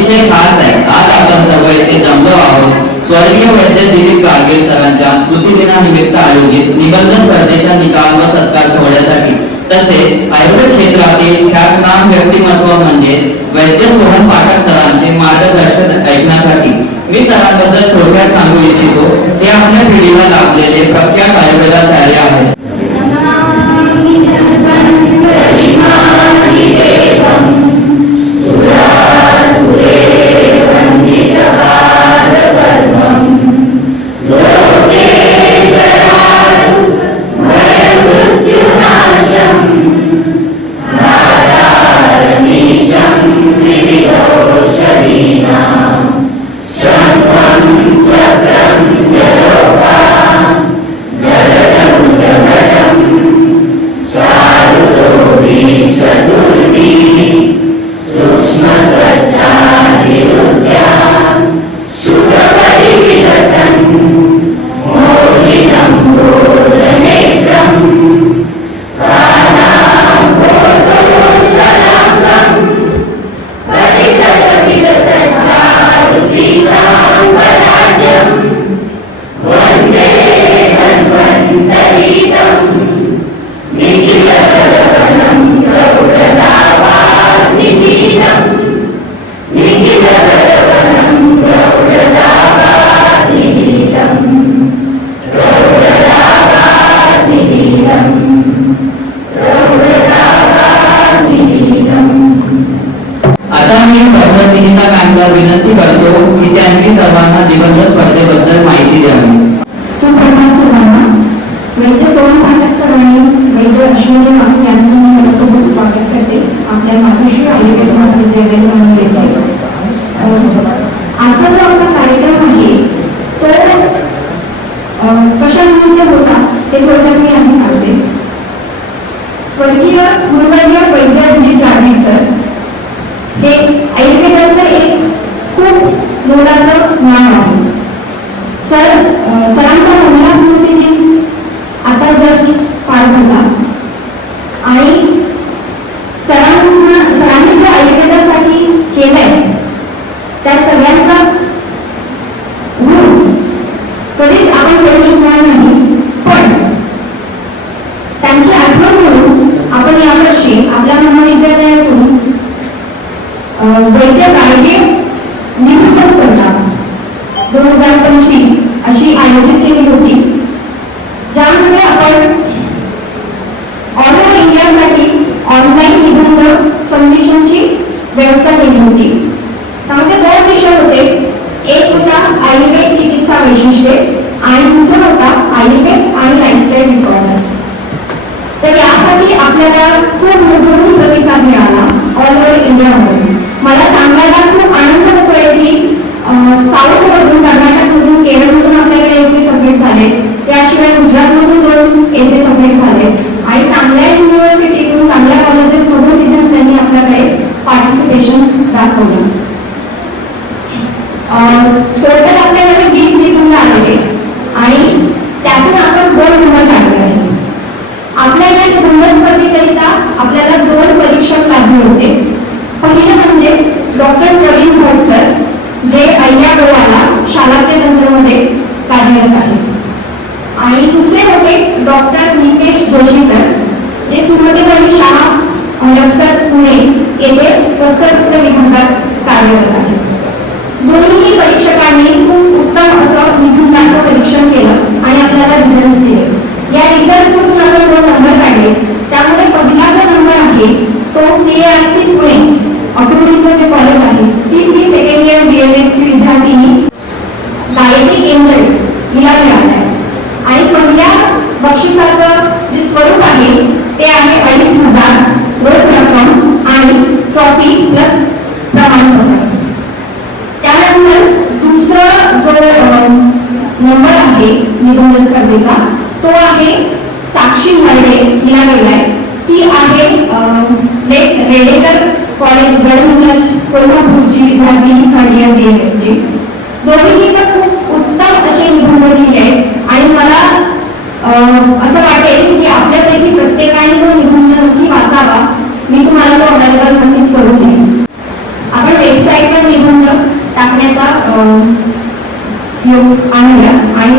अतिशय खास आहे। आज आपण सर्व इथे जमलो आहोत स्वर्गीय वैद्य दिलीप गाडगीळ सरांच्या स्मृतिदिनानिमित्त आयोजित निबंध स्पर्धेच्या निकाल व सत्कार सोहळ्यासाठी, तसेच आयुर्वेद क्षेत्रातील ख्यातनाम व्यक्तिमत्व म्हणजे वैद्य सोहन पाठक सरांचे मार्गदर्शन ऐकण्यासाठी। मी सरांबद्दल थोडक्यात सांगू इच्छितो। ते आपल्या पिढीला लाभलेले प्रख्यात आयुर्वेदाचार्य आहेत। विनंती करतो की त्यांनी सर्वांना निबंध स्पर्धेबद्दल माहिती द्यावी। सुप्रभात सर्वांना। वैद्य सोहन पाठक सरांनी वैद्य अश्विनी माथुर यांचं मी माझ्यासोबत स्वागत करते आपल्या मातोश्री आयुर्वेद महाविद्यालयामध्ये येथे। आजचा जो आपला कार्यक्रम आहे तो कशानिमित्त होता ते थोडक्यात मी आधी सांगते। स्वर्गीय गुरुवर्य वैद्य दिलीप गाडगीळ सर हे आयुर्वेदातलं एक खूप मोलाचं नाव आहे। सरांचा 15 स्मृती दिन आता जस्ट पार झाला आणि सरांनी जे आयुर्वेदासाठी केलंय त्या सगळ्यांचा गुण कधीच आपण करू शकणार नाही, पण त्यांची आठवण म्हणून आपण यावर्षी आपल्या महाविद्यालयातून वैद्य गाडगीळ निबंध स्पर्धा 2025 अशी आयोजित केली होती, ज्यामध्ये आपण ऑल ओव्हर इंडियासाठी ऑनलाईन निबंध संमिश्रणाची व्यवस्था केली होती। त्यामध्ये 2 विषय होते। एक होता आयुर्वेद चिकित्सा वैशिष्ट्ये आणि दुसरा होता आयुर्वेद आणि लाईफस्टाईल डिसऑर्डर्स। तर यासाठी आपल्याला खूप भरभरून प्रतिसाद मिळाला ऑल ओव्हर इंडियामध्ये। मला सांगायला खूप आनंद होतोय की साऊथमधून, कर्नाटकमधून, केरळमधून आपल्याकडे एसे सबमिट झाले, त्याशिवाय गुजरातमधून 2 एसे सबमिट झाले आणि चांगल्या युनिव्हर्सिटीतून, चांगल्या कॉलेजेसमधून विद्यार्थ्यांनी आपल्याकडे पार्टिसिपेशन दाखवलं। टोटल आपल्याकडे 20 निबंध आलेले आणि त्यातून आपण 2 नंबर काढले आहेत। आपल्या या निबंध स्पर्धेकरिता आपल्याला 2 परीक्षक लागले होते। पहिले म्हणजे डॉक्टर प्रवीण भट सर, जे अय्या गोवाला शालाक्य तंत्रमध्ये कार्यरत आहेत, आणि दुसरे होते डॉक्टर नितेश जोशी सर, जे सुमतीबाई शाळा अमृतसर पुणे येथे स्वस्थ रक्त विभागात कार्यरत आहेत। दोन्ही परीक्षकांनी खूप उत्तम असं निबंधाचं परीक्षण केलं आणि आपल्याला रिझल्ट दिले। या रिझल्टमधून आपण 2 नंबर काढले। त्यामध्ये पहिला जो नंबर आहे तो CARC पुणे ऑटोमोटिव्हचं जे कॉलेज आहे तिथली सेकंड इयर BMS ची विद्यार्थिनी गायत्री एंजल हिला मिळाला आहे आणि पहिल्या बक्षिसाचं जे स्वरूप आहे ते आहे 2,500 रोख रक्कम आणि ट्रॉफी प्लस प्रमाणपत्र। त्यानंतर दुसरा जो नंबर आहे निबंध स्पर्धेचा तो आहे साक्षी मर्डे हिला गेलाय। ती आहे रेडेकर कॉलेज गडहिंग्लज कोल्हापूरची विद्यार्थिनी 3rd इयर BMS ची। दोघींनी पण खूप उत्तम असे निबंध लिहिले आहेत आणि मला असं वाटेल की आपल्यापैकी प्रत्येकाने तो निबंध नक्की वाचावा। मी तुम्हाला तो अवेलेबल नक्कीच करून देईन। आपण वेबसाईटवर निबंध टाकण्याचा योग आणूया आणि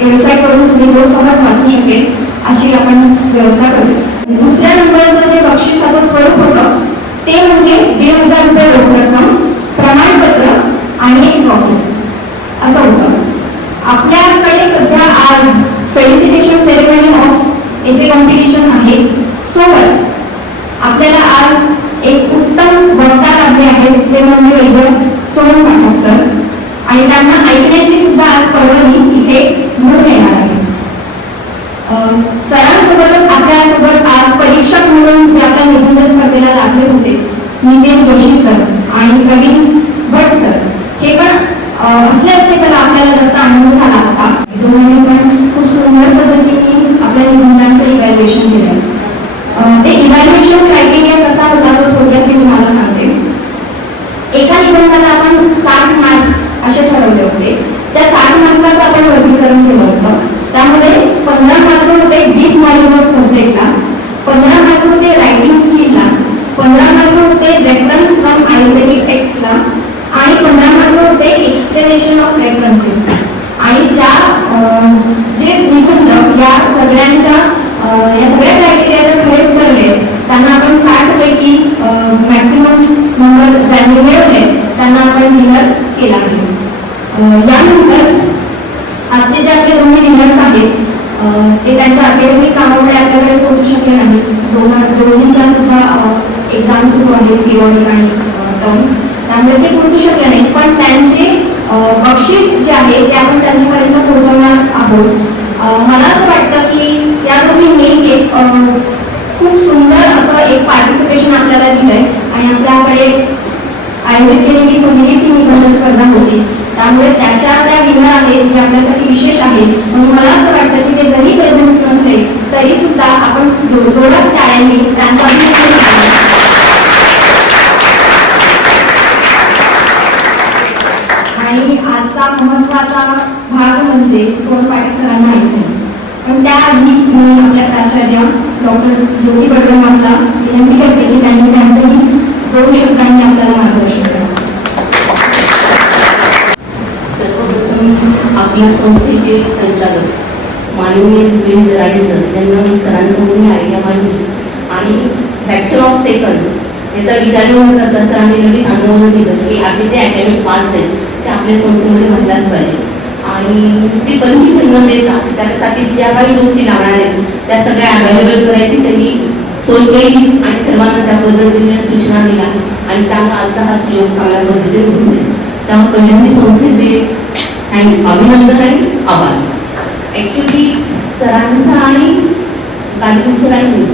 वेबसाईट वरून तुम्ही तो सहज वाचू शकेल अशी आपण व्यवस्था करू. दुसऱ्या नंबरचं जे बक्षिसाचं स्वरूप होतं ते म्हणजे 1,500 रुपये रोख रक्कम, प्रमाणपत्र आणि एक ट्रॉफी असं होतं. आपल्याकडे सध्या आज felicitation ceremony of essay competition आहेच, सोबत आपल्याला आज एक उत्तम वक्ता लाभले आहेत ते म्हणजे वैद्य सोनम पाठक सर, आणि त्यांना ऐकण्याची सुद्धा आज परवानगी इथे घेऊन येणार आहे. सरांसोबतच आपल्यासोबत आज परीक्षक म्हणून जे आपल्या निबंध स्पर्धेला लागले होते नितीन जोशी सर आणि प्रवीण भट सर, हे पण असले असते तर आपल्याला जास्त आनंद झाला असता. दोघांनी पण खूप सुंदर पद्धतीने आपल्या निबंधांचं इव्हॅल्युएशन केलं. ते इव्हॅल्युएशन क्रायटेरिया कसा होता तो थोडक्यात मी तुम्हाला सांगते. एका निबंधाला आपण 60 मार्क असे ठरवले होते. त्या 60 मार्काचं आपण वर्गीकरण केलं होतं. त्यामध्ये 15 मार्क होते डीप नॉलेज ऑफ सब्जेक्टला, 15 मार्क होते रायटिंग स्किलला, 15 मार्क होते रेफरन्स फ्रॉम आयुर्वेदिक टेक्स्टला आणि 15 मार्क होते एक्सप्लेनेशन ऑफ रेफरन्सेस. आणि जे निबंध या सगळ्या क्रायटेरियाच्या खरे उतरले त्यांना आपण 60 पैकी मॅक्सिमम नंबर ज्यांनी मिळवले त्यांना आपण विनर केला आहे. यानंतर आजचे जे आपले दोन्ही विनर्स आहेत ते त्यांच्या अकॅडमिक कामामुळे आपल्याकडे पोहोचू शकले नाहीत. दोन्हींच्या सुद्धा एक्झाम सुरू आहेत, पिरियडिक आणि टर्म्स, त्यामुळे ते पोहोचू शकले नाहीत. पण त्यांचे बक्षीस जे आहे ते आपण त्यांच्यापर्यंत पोहोचवणार आहोत. मला असं वाटतं की या दोघींनी एक खूप सुंदर असं एक पार्टिसिपेशन आपल्याला दिलंय आणि आपल्याकडे आयोजित केलेली पहिलीच ही निबंध स्पर्धा होती. त्यामुळे त्या विनर आहेत हे आपल्यासाठी विशेष आहे. म्हणून मला असं वाटतं की ते जरी प्रेझेंट नसले तरी सुद्धा आपण जोरात टाळ्यांनी त्यांचा अभिनंदन करावं. आणि आजचा महत्त्वाचा भाग म्हणजे सोनम पाठक सरांना ऐकणे. पण त्याआधी मी आपल्या प्राचार्य डॉक्टर ज्योती बडवे मॅमला विनंती करते की त्यांनी त्यांचंही 2 शब्दांनी आपल्याला मार्गदर्शन करावं. सर्वप्रथम आपल्या संस्थेचे संचालक माननीय विवेक दराडे सर यांना मी सरांसमोर ही आयडिया मांडली आणि फ्रॅक्शन ऑफ सेकंड याचा विचार करता सरांनी लगेच अनुमोदन दिलं की आपले जे अकॅडमिक पार्ट्स आहेत ते आपल्या संस्थेमध्ये भरलाच पाहिजे. आणि नुसती परमिशन न देता त्यासाठी ज्या काही गोष्टी लागणार आहेत त्या सगळ्या अवेलेबल करायची त्यांनी सोय केली आणि सर्वांना त्या पद्धतीने सूचना दिल्या आणि त्यामुळे आजचा हा सहयोग चांगल्या पद्धतीने होऊन जाईल. त्यामुळे पहिल्यांदा संस्थेचे अभिनंदन आणि आभार. ॲक्च्युली सरांचा आणि गाडगे सरांनी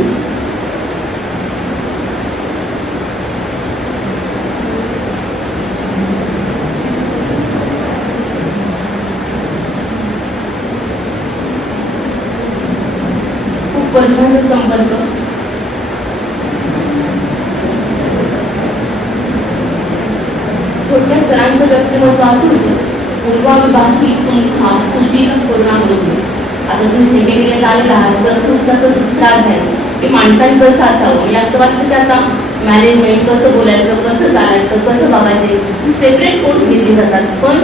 खूप वर्षांचा संपर्क, थोडक्यात सरांचं व्यक्तिमत्व असं होतं पूर्वाभिभाषी, सुशील, करुणामूर्ती. आता तुम्ही सेकंड इयरला आलेला आहात, त्याचा दुसरा अध्याय की माणसाने कसं असावं. म्हणजे असं वाटतं की आता मॅनेजमेंट कसं बोलायचं, कसं चालायचं, कसं बघायचे सेपरेट कोर्स घेतले जातात. पण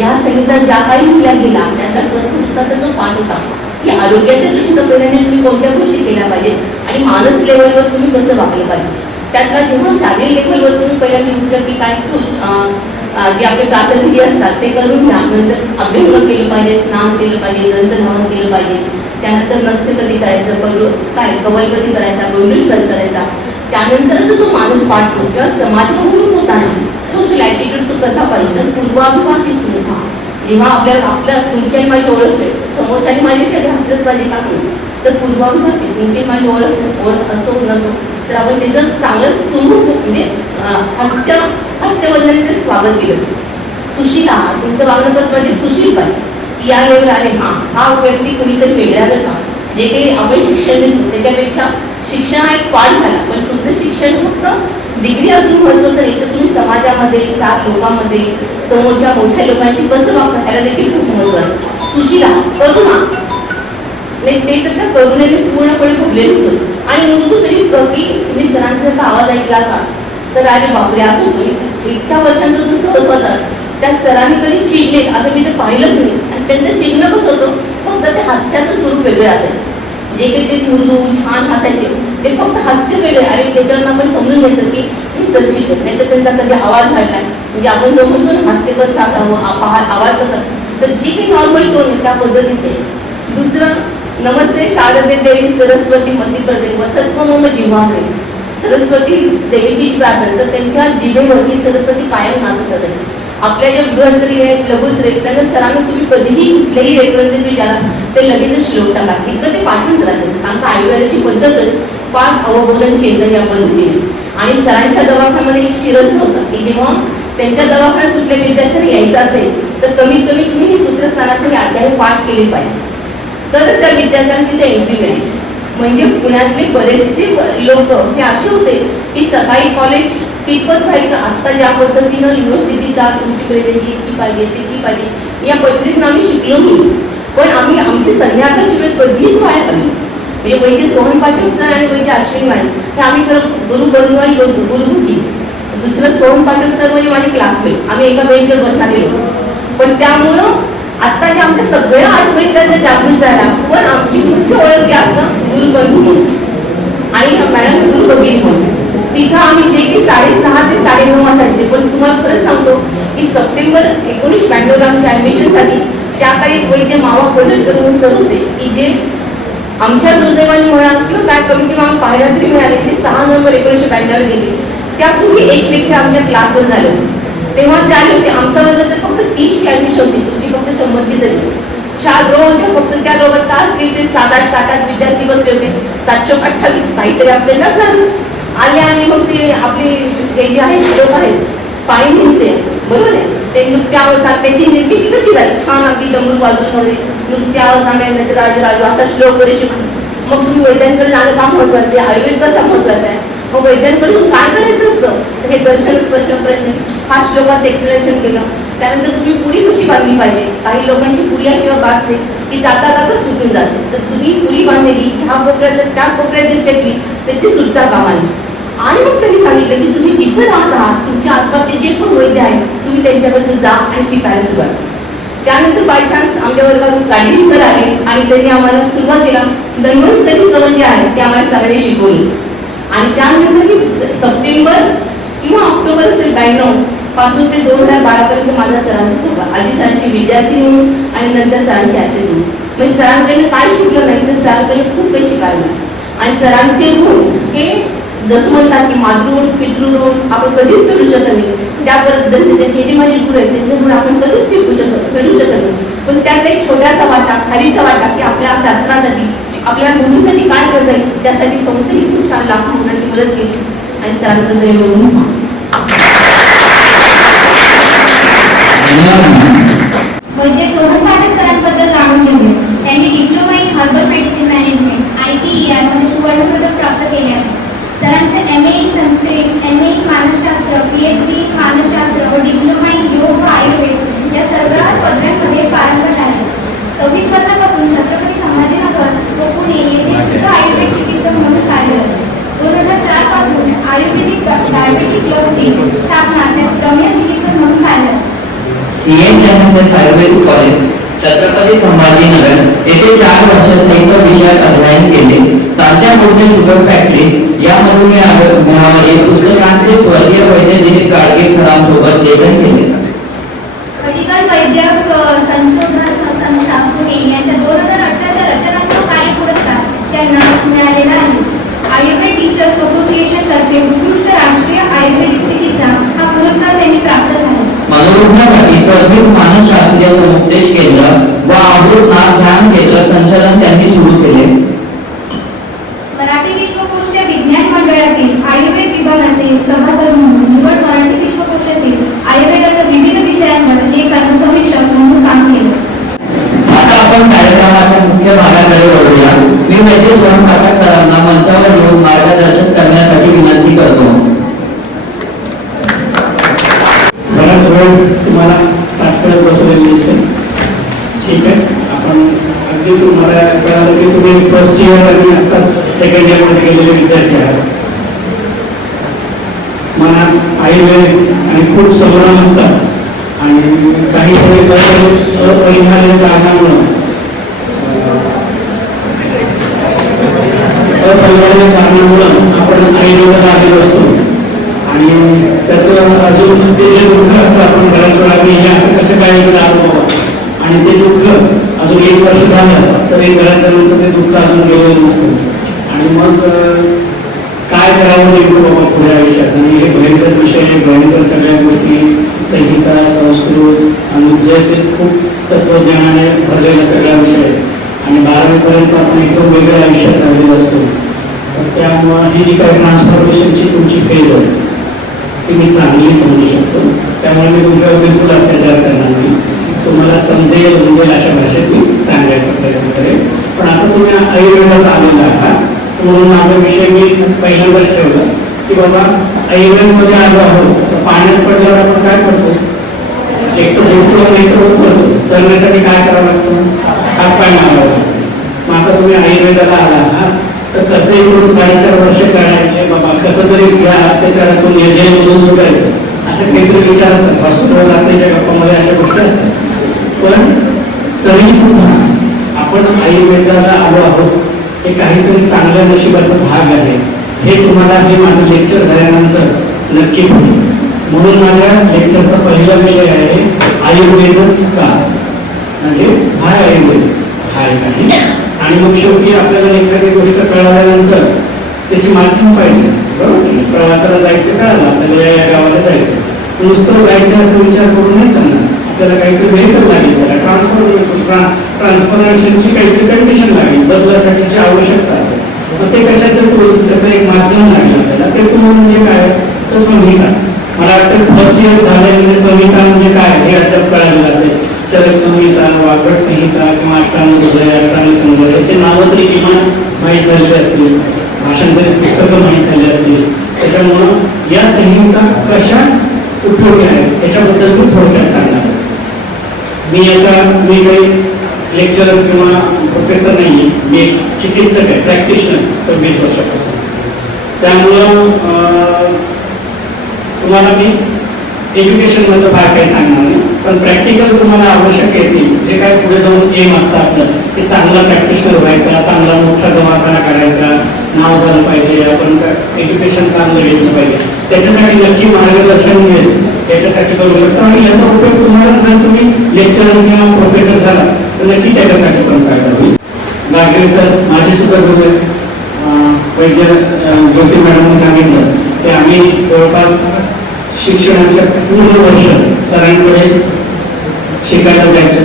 या संहिता ज्या काही मुल्या गेला त्याचा स्वस्तपुस्तकाचा जो पाठ होता की आरोग्याच्या दृष्टीनं पहिल्यांदा तुम्ही कोणत्या गोष्टी केल्या पाहिजेत आणि मानस लेवलवर तुम्ही कसं वागलं पाहिजे. त्यातला जेव्हा शारीरिक लेवलवर तुम्ही पहिल्यांदा उठलं की काय जे आपले प्रातःविधी असतात ते करून घ्या. नंतर अभ्यंग केलं पाहिजे, स्नान केलं पाहिजे, दंतधावन केलं पाहिजे. त्यानंतर नस्य कधी करायचं, काय कवल कधी करायचा, गौरीश कधी करायचा. त्यानंतरच जो माणूस पाठतो किंवा समाजामुळे होत आहे सोशल ॲटिट्यूड तो कसा पाहिजे. तर पूर्वाभिभाषी सुद्धा जेव्हा आपल्या तुमची माझी ओळख आहे, समोरच्याने माझ्याशी घातलंच पाहिजे टाकून. तर पूर्वाभिभाषी तुमची माझी ओळख असो नसो तर आपण त्याचं चांगलं सुरूप म्हणजे हास्यवंताने ते स्वागत केलं. सुशीला तुमचं वागणं कसं पाहिजे, सुशील पाहिजे. या वेळेला आले हा व्यक्ती कुणीतरी वेगळा का जे काही आपण शिक्षण देतो त्याच्यापेक्षा शिक्षण हा एक पाठ झाला. पण तुमचं शिक्षण फक्त डिग्री असून महत्त्वाचं नाही तर तुम्ही समाजामध्ये 4 लोकांमध्ये समोरच्या मोठ्या लोकांशी कसं वागता त्याला देखील खूप महत्त्वाचं. सुशीला करुणा नाही ते तर त्या करुणेने पूर्णपणे भरलेलीच होती. आणि मृत्यू तरीच की तुम्ही सरांचा जर आवाज ऐकला असा तर अरे बापरे असं तुम्ही इतक्या वर्षांचा जो सहज होता त्या सरांनी कधी चिडले असं मी ते पाहिलंच नाही. आणि त्यांचं चिडणं कसं होतं, फक्त ते हास्याचं स्वरूप वेगळं असायचं. जे काही ते मुलू छान हसायचे ते फक्त हास्य वेगळे आणि त्याच्यावर आपण समजून घ्यायचं की हे सर चिडत नाही. तर त्यांचा कधी आवाज वाढलाय म्हणजे आपण जो म्हणतो ना हास्य कसं असावं, आवाज कसा, तर जी काही नॉर्मल टोन आहे त्या पद्धतीने. दुसरं, नमस्ते शारदे देवी सरस्वती मतिप्रदे वसत्व मम जिव्हाग्रे. सरस्वती देवीची प्रार्थना, तर त्यांच्या जिभेवरती सरस्वती कायम नाचत असायची. आपल्या ज्या ग्रंथरी आहेत, लघुत्री आहेत, त्यांना सरांना तुम्ही कधीही कुठलेही रेफरन्सेस विचारा ते लगेचच श्लोक टाका, इतकं ते पाठवून असायचं. कारण का आयुर्वेदाची पद्धतच पाठ अवबोधन चिंतन या पद्धतीने. आणि सरांच्या दवाखान्यामध्ये एक शिरस होता की जेव्हा त्यांच्या दवाखान्यात कुठल्या विद्यार्थ्यांना यायचं असेल तर कमीत कमी तुम्ही हे सूत्रस्थानाचे हे अध्याय पाठ केले पाहिजे, तरच त्या विद्यार्थ्यांना तिथे एंट्री मिळायची. म्हणजे पुण्यातले बरेचसे लोक हे असे होते की सकाळी कॉलेज कितपत व्हायचं, आत्ता ज्या पद्धतीनं युनिव्हर्सिटीचा तुमची प्रेझेंटी इतकी पाहिजे तितकी पाहिजे या पद्धतीनं आम्ही शिकलो नाही. पण आम्ही आमची संध्याकाळची वेळ कधीच वाया घालवली. म्हणजे वैद्य सोहन पाटील सर आणि वैद्य अश्विन वाणी हे आम्ही खरं गुरुबंधू होतो, गुरुमुखी. दुसरं सोहन पाटील सर म्हणजे माझे क्लासमेट, आम्ही एका बेंचवर बसणारे लोक. पण त्यामुळं आता ज्या आमच्या सगळ्या आठवणी त्यांना जागृत झाल्या. पण आमची मुख्य ओळख जी असतं गुरुबंधू म्हणून आणि मॅडम गुरुभगिनी म्हणून. तिथं आम्ही जे की 6:30 ते 9:30 असायचे. पण तुम्हाला खरंच सांगतो की सप्टेंबर 1992 आमची ऍडमिशन झाली. त्या काळी एक वैद्य मावा कोल्हटकर म्हणून सर होते की जे आमच्या दुर्दैवाने म्हणा किंवा काय कमी किंवा आम्ही पाहायला तरी मिळाले. ते 6 नोव्हेंबर 1992 गेले. त्यापूर्वी एक लेक्चर आमच्या क्लासवर झाले होते. तेव्हा त्या दिवशी आमचा वर्ग तर फक्त 30ची ऍडमिशन होती, तुमची फक्त 100ची तरी. 4 रो होते, फक्त त्या रोवर तास ते 7-8 विद्यार्थी बसले होते. 728 काहीतरी अबसेंट असणारच आले. आणि मग ते आपले हे जे आहे श्लोक आहेत पाणिनींचे, बरोबर आहे, ते नृत्यावसार त्याची निर्मिती कशी झाली, छान अगदी डमरू वाजून वगैरे नृत्यावसाने राजू असा श्लोक वगैरे शिकून मग तुम्ही वैद्यांकडे जाणं का महत्वाचं आहे, आयुर्वेद कसा महत्वाचा आहे, मग वैद्यांकडून काय करायचं असतं, तर हे दर्शन स्पर्शन प्रश्न हा श्लोकाचं एक्सप्लेनेशन केलं. त्यानंतर तुम्ही पुडी कशी बांधली पाहिजे. काही लोकांची पुडी अशी बांधते की जाता जाता सुटून जाते, तर तुम्ही पुडी बांधलेली ह्या कोपऱ्यात जर त्या कोपऱ्यात जर फेकली तर ती सुटता कामा नये. आणि मग त्यांनी सांगितलं की तुम्ही जिथे राहत आहात तुमच्या आसपासचे जे पण वैद्य आहेत तुम्ही त्यांच्याबद्दल जा आणि शिकायला सुरुवात. त्यानंतर बाय चान्स आमच्या वर्गात गायडीस सर आले आणि त्यांनी आम्हाला सुरुवातीला धन्वंतरी श्रवण जे आहे ते आम्हाला सगळ्यांनी शिकवली. आणि त्यानंतर मी सप्टेंबर किंवा ऑक्टोबर असेल 92 पासून ते 2012 पर्यंत माझ्या सरांचा सोबत आधी सरांची विद्यार्थी म्हणून आणि नंतर सरांची ॲसेट म्हणून. म्हणजे सरांकडे काय शिकलं नाही तर सरांकडे खूप काही शिकायला. आणि सरांचे गुण हे जसं म्हणतात की मातृऋण पितृऋण आपण कधीच फेडू शकत नाही. त्या पद्धतीने हे जे माझे गुण आहेत त्यांचे गुण आपण कधीच फेडू शकत नाही. पण त्यात एक छोटासा वाटा, खालीचा वाटा की आपल्या शास्त्रासाठी आपल्या मुलीसाठी काय करता येईल त्यासाठी संस्थेने खूप छान लाखो मुलांची मदत केली. आणि सरांबद्दल वैद्य सोहन पाटील सरांबद्दल जाणून घेऊया. त्यांनी diploma in herbal medicine management ITER मध्ये सुवर्णपदक प्राप्त केले आहे. सरांचे MA in Sanskrit, MA in मानसशास्त्र, PhD इन मानसशास्त्र व डिप्लोमा इन योग व आयुर्वेद या सर्व पदव्यांमध्ये पारंगत आहे. 26 वर्षापासून छत्रपती संभाजीनगर व पुणे येथे शुद्ध आयुर्वेद चिकित्सक म्हणून कार्यरत. 2004 पासून आयुर्वेदिक डायबेटिक क्लबची स्थापना प्रमेय चिकित्सक म्हणून कार्यरत. CSMSS आयुर्वेदिक कॉलेज छत्रपती संभाजीनगर येथे 4 वर्ष संयुक्त विषयात अध्ययन केले. चालत्या मोठ्या शुगर फॅक्टरीज यामधून मिळालेले पुस्तकांचे स्वर्गीय वैद्य दिलीप गाडगे सरांसोबत लेखन केले. मेडिकल वैद्यक संशोधन संस्था पुणे यांच्या 2018च्या रचनात्मक कार्य पुरस्कार त्यांना मिळालेला आहे. आयुर्वेद टीचर्स असोसिएशन तर्फे उत्कृष्ट राष्ट्रीय आयुर्वेदिक चिकित्सा हा पुरस्कार त्यांनी प्राप्त झाला. मनोरुग्णासाठी प्रदीप मानसशास्त्रीय समुपदेश केंद्र व अमृतनाथ ध्यान केंद्र संचालन त्यांनी सुरू केले. मराठी विश्वकोशच्या विज्ञान मंडळातील आयुर्वेद विभागाचे सभासद म्हणून निवड मराठी विश्वकोशातील आयुर्वेदाच्या विविध विषयांवर लेखन समीक्षक म्हणून काम केले. आता आपण कार्यक्रमाच्या मुख्य भागाकडे वळूया. मी वैद्य सोहन पाटील सरांना मंचावर येऊन मार्गदर्शन करण्यासाठी विनंती करतो. बराच वेळ तुम्हाला तात्काळ बसवलेली दिसते. ठीक आहे, आपण अगदी तुम्हाला कळालं की तुम्ही फर्स्ट इयर आणि आताच सेकंड इयर मध्ये गेलेले विद्यार्थी आहात. मनात आयुर्वेद आणि खूप संभ्रम असतात आणि काहीतरी अपरिहार्य कारणामुळं आपण आयुर्वेदाला आलेलो असतो आणि त्याचं अजून ते जे दुःख असतं आपण बऱ्याच वेळा हे असं कसं काय वेगळं आलो बाबा आणि ते दुःख अजून 1 वर्ष झालं तर एक बऱ्याच जणांचं ते दुःख अजून गेलेलं नसतं आणि मग काय करावं नेमकं बाबा पुढे आयुष्यात आणि हे भयंकर विषय भयंकर सगळ्या गोष्टी संहिता संस्कृत आणि जे ते खूप तत्वज्ञानाने भरलेला सगळा विषय आणि 12वीपर्यंत आपण एकदम वेगळ्या आयुष्यात राहिलेलो असतो तर त्यामुळं ही जी काही ट्रान्सफॉर्मेशनची तुमची फेज आहे ती मी चांगली समजू शकतो त्यामुळे मी तुमच्यावर बिलकुल अत्याचार करणार नाही तुम्हाला समजेल म्हणजे अशा भाषेत मी सांगायचा प्रयत्न करेन पण आता तुम्ही आयुर्वेदात आलेला आहात म्हणून माझा विषय मी पहिल्यांदाच ठेवला की बाबा आयुर्वेदमध्ये आलो आहोत तर पाण्यात पडल्यावर आपण काय करतो एक तर झोपतो आणि एक तर उठतो करण्यासाठी काय करावं लागतं हात पाय मारावं मग आता तुम्ही आयुर्वेदाला आला आहात तर कसंही करून 4.5 वर्ष काढायचे बाबा कसं तरी या अत्याचारातून जेलमधून सुटायचं असं काहीतरी विचार असतात हॉस्पिटल रात्रीच्या गप्पामध्ये अशा गोष्टी असतात पण तरी सुद्धा आपण आयुर्वेदाला आलो आहोत हे काहीतरी चांगल्या नशिबाचा भाग आहे हे तुम्हाला हे माझं लेक्चर झाल्यानंतर नक्की होईल म्हणून माझ्या लेक्चरचा पहिला विषय आहे आयुर्वेदच का म्हणजे हाय आयुर्वेद हाय काही आणि मग शेवटी आपल्याला एखादी गोष्ट कळाल्यानंतर त्याची माध्यम पाहिजे बरोबर प्रवासाला जायचं कळालं आपल्याला या गावाला जायचं नुसतं जायचं असं विचार करून नाही चालणार आपल्याला काहीतरी व्हेकल लागेल त्याला ट्रान्सफॉर्मेशनची काहीतरी कंडिशन लागेल बदलासाठीची आवश्यकता असेल मग ते कशाचं करून त्याचं एक माध्यम लागेल आपल्याला ते तुम्ही म्हणजे काय तर संहिता मला वाटतं फर्स्ट इयर झाले म्हणजे संहिता म्हणजे काय हे अद्याप कळालेलं असेल चरक संहिता वाकड संहिता किंवा अष्टांग हृदय अष्टांग संहिता याचे नावं तरी किमान माहीत झालेले असतील भाषांतरित पुस्तकं माहीत झाली असतील त्याच्यामुळं या संहिता कशा उपयोगी आहेत याच्याबद्दल मी थोडक्यात सांगणार मी काही लेक्चरर किंवा प्रोफेसर नाही मी एक चिकित्सक आहे प्रॅक्टिशनर 26 वर्षापासून त्यामुळं तुम्हाला मी एज्युकेशनमधलं फार काही सांगणार नाही पण प्रॅक्टिकल तुम्हाला आवश्यक येतील जे काय पुढे जाऊन एम असतं आपलं ते चांगला प्रॅक्टिशनर व्हायचा चांगला मोठा दवाखाना काढायचा नाव झालं पाहिजे आपण एज्युकेशन चांगलं घेतलं पाहिजे त्याच्यासाठी नक्की मार्गदर्शन मिळेल त्याच्यासाठी करू शकतो आणि याचा उपयोग तुम्हाला जर तुम्ही लेक्चरर किंवा प्रोफेसर झाला तर नक्की त्याच्यासाठी पण फायदा होईल गाडगे सर माझे सुद्धा गुरु वैद्य ज्योती मॅडमने सांगितलं की आम्ही जवळपास शिक्षणाच्या पूर्ण वर्ष सरांकडे शिकायला जायचं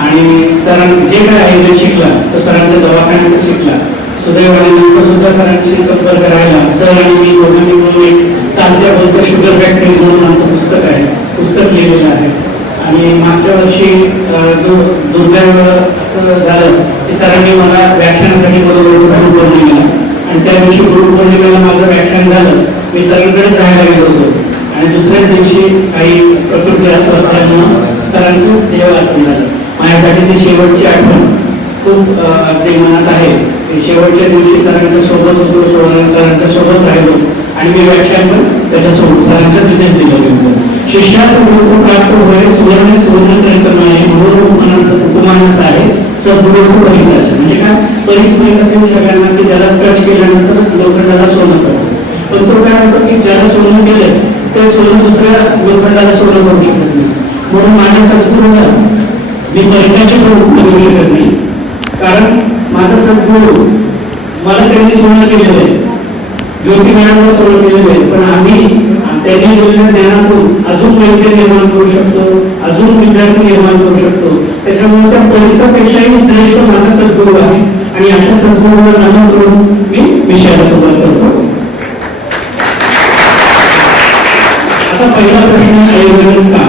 आणि सरांनी जे काय आयुर्वेद शिकला तो सरांच्या दवाखान्यात शिकला सुदैवाने नंतर सुद्धा सरांशी संपर्क राहिला सर आणि मी दोघांनी म्हणून एक चालत्या बोलतो शुगर फॅक्टरी म्हणून आमचं पुस्तक आहे पुस्तक लिहिलेलं आहे आणि मागच्या वर्षी दुर्दैव असं झालं की सरांनी मला व्याख्यानासाठी बोलवलं गुरुपौर्णिमेला आणि त्या दिवशी गुरुपौर्णिमेला माझं व्याख्यान झालं मी सरांकडेच राहायला गेलो होतो आणि दुसऱ्याच दिवशी काही प्रकृती असं असल्यामुळं सरांचं देववाचन झालं माझ्यासाठी ती शेवटची आठवण खूप अगदी मनात आहे शेवटच्या दिवशी सरांच्या सोबत होतो सरांच्या सोबत राहिलो आणि मी व्याख्यान पण त्याच्यासोबत सरांच्या तिथेच दिलं होतं शिष्याचं गुरु प्राप्त होय सुवर्ण सुवर्णपर्यंत नाही म्हणून उपमानाचं आहे सद्गुरूचं परिसाचं म्हणजे काय परिस माहीत असेल सगळ्यांना की ज्याला टच केल्यानंतर लोखंडाला सोनं करतो पण तो काय होतं की ज्याला सोनं केलं ते सोनं दुसऱ्या लोखंडाला सोनं करू शकत नाही म्हणून माझ्या सद्गुरूला मी पैशाचे पण देऊ शकत नाही कारण माझा सद्गुरू मला त्यांनी सोनं केलेलं आहे ज्योती मॅडमला सोनं केलेलं आहे पण आम्ही त्यांनी दिलेल्या ज्ञानातून अजून वैद्य निर्माण करू शकतो अजून विद्यार्थी निर्माण करू शकतो त्याच्यामुळे त्या परिसरापेक्षाही श्रेष्ठ माझा सद्गुरू आहे आणि अशा सद्गुरूला नमन करून मी विषयाला सुरुवात करतो आता पहिला प्रश्न आयुर्वेदच का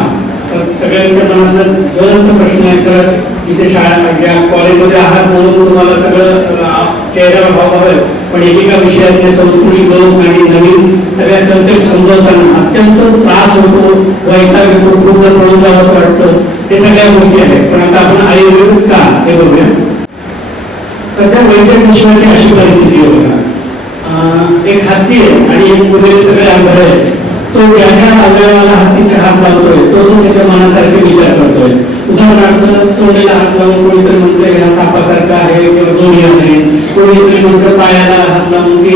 तर सगळ्यांच्या मनात ज्वलंत प्रश्न आहे तर इथे शाळा कॉलेजमध्ये आहात म्हणून तुम्हाला सगळं चेहऱ्यावर भाव हवंय पण एकेका विषयातले संस्कृत श्लोक आणि नवीन सगळ्या कन्सेप्ट समजवताना अत्यंत त्रास होतो वैताग येतो खूप जर पळून जावं असं वाटतं हे सगळ्या गोष्टी आहेत पण आता आपण आयुर्वेदच का हे बघूया सध्या वैद्यक विषयाची अशी परिस्थिती आहे बघा एक हत्ती आहे आणि एक पुढे सगळे आंधळे आहेत तो ज्या ज्या अवयवाला हत्तीचे हात लावतोय तो त्याच्या मनासारखे विचार करतोय. उदाहरणार्थ सोंडेला हात लावून कोणीतरी म्हणतोय हा सापासारखा आहे किंवा दोरी आहे, कोणीतरी म्हणतं पायाला हात लावून की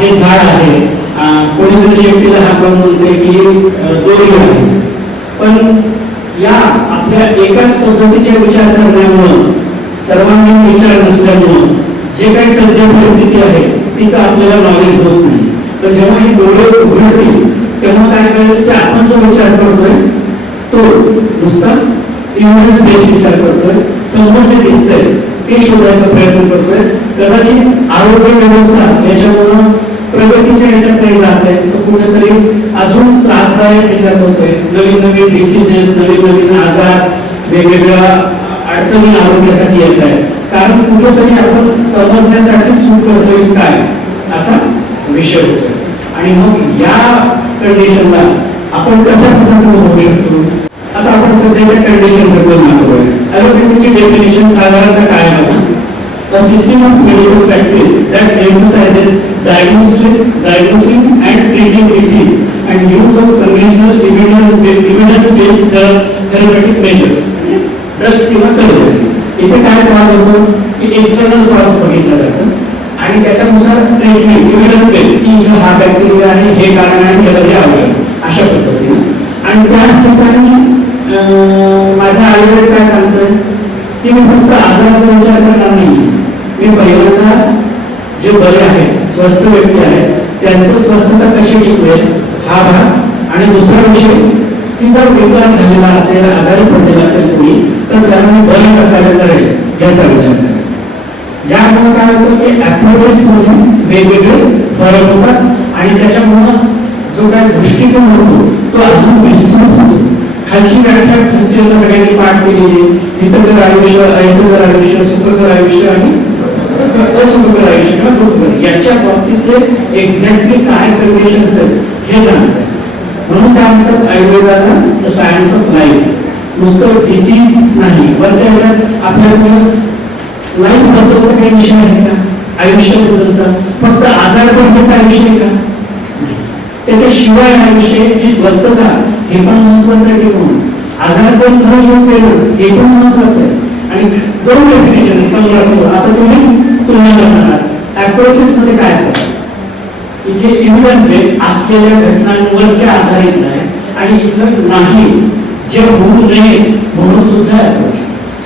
हे झाड आहे, कोणीतरी शेपटीला हात लावून म्हणतोय की दोरी आहे. पण या आपल्या एकाच पद्धतीचे विचार करण्यामुळं, सर्वांगीण विचार नसल्यामुळं जे काही सध्या परिस्थिती आहे तिचं आपल्याला नॉलेज होत नाही. पण जेव्हा हे डोळे उघडतील तेव्हा काय कळेल की आपण जो विचार करतोय तो नुसता इव्हिडन्स बेस विचार करतोय, समोर जे दिसतंय ते शोधायचा प्रयत्न करतोय. कदाचित आरोग्य व्यवस्था याच्यामुळं प्रगतीच्या याच्यात काही जात आहे, तो कुठेतरी अजून त्रासदायक विचार करतोय. नवीन नवीन डिसीजेस, नवीन नवीन आजार, वेगवेगळ्या अडचणी आरोग्यासाठी येत आहे. कारण कुठेतरी आपण समजण्यासाठी चूक करतोय काय असा विषय होतोय. आणि मग या कंडिशनला आपण कशा पद्धतीने होऊ शकतो. आता आपण सध्याच्या कंडिशन बद्दल बोलूया. ॲलोपॅथीची डेफिनेशन साधारणतः काय आहे? A system of medical practice that emphasizes diagnosing and treating disease and use of conventional evidence-based therapeutic measures, drugs किंवा सर्जरी. इथे काय कॉज होतो की एक्सटर्नल कॉज बघितलं जातं आणि त्याच्यानुसार ट्रीटमेंट एव्हिडन्स बेस की हा बॅक्टेरिया आहे, हे कारण आहे, याला हे औषध, अशा पद्धतीने. आणि त्याच ठिकाणी माझ्या आईवडील काय सांगतोय की मी फक्त आजाराचा विचार करणार नाही, मी पहिल्यांदा जे बरे आहेत, स्वस्थ व्यक्ती आहेत, त्यांचं स्वस्थता कशी टिकवेल हा भाग. आणि दुसरा विषय की जर विकार झालेला असेल, आजारी पडलेला असेल कोणी, तर त्याला मी बरे कसायला करेल याचा विचार करेल. यामुळे काय होतं की अप्रोचेस मध्ये वेगवेगळे फरक होतात आणि त्याच्यामुळं जो काय दृष्टिकोन होतो तो अजून विस्तृत होतो. खालची व्याख्या पुस्तकाला सगळ्यांनी पाठ केलेली, हितकर आयुष्य, अहितकर आयुष्य, सुखकर आयुष्य आणि असुखकर आयुष्य किंवा दुःखकर, याच्या बाबतीतले एक्झॅक्टली काय कंडिशन्स आहेत हे जाणत आहे. म्हणून काय म्हणतात आयुर्वेदाला द सायन्स ऑफ लाईफ. नुसतं डिसीज नाही, वरच्या ह्याच्यात आपल्याकडे लाईफ बद्दलचा काही विषय आहे का, आयुष्याबद्दलचा फक्त आजारपणाचं आयुष्य आहे का, त्याच्याशिवाय आयुष्याची स्वस्थता हे पण महत्वाचं आहे. म्हणून आजारपण न येऊन गेलं हे पण महत्वाचं आहे. आणि दोन डेफिनेशन समोरासमोर आता तुम्हीच तुलना करणार अप्रोचेस मध्ये काय करतात. इथे एव्हिडन्स बेस असलेल्या घटनांवरच्या आधारित आहे आणि इथं नाही, जे होऊ नये म्हणून सुद्धा अप्रोच.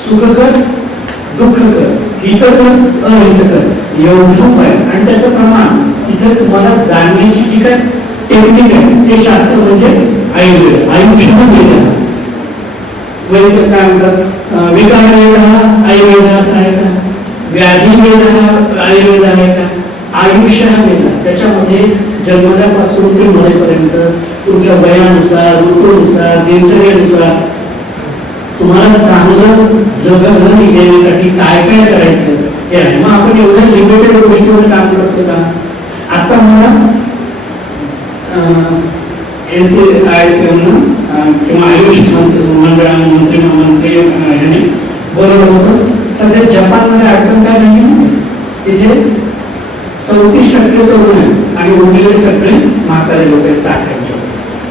सुखकर, दुःखकर, हितकर, अहितकर एवढं पाय आणि त्याचं प्रमाण तिथे तुम्हाला जाणण्याची जी काय टेक्निक आहे ते शास्त्र म्हणजे आयुर्वेद. आयुष्यात गेला वैद्य काय म्हणतात, विकार वेद हा आयुर्वेद असा आहे का, व्याधी वेद हा आयुर्वेद आहे का, आयुष्य हा वेद. त्याच्यामध्ये जन्मल्यापासून ते मरेपर्यंत तुमच्या वयानुसार, ऋतूनुसार, दिनचर्येनुसार तुम्हाला चांगलं जगणं घेण्यासाठी काय काय करायचं हे आहे. मग आपण एवढ्या लिमिटेड गोष्टीवर काम करतो का. आता मला NCIC किंवा आयुष मंत्री ह्याने बोलवलं होतं. सध्या जपानमध्ये अडचण काय नाही, तिथे 34% तरुण आहे आणि उरलेले सगळे म्हातारे लोक आहेत 60.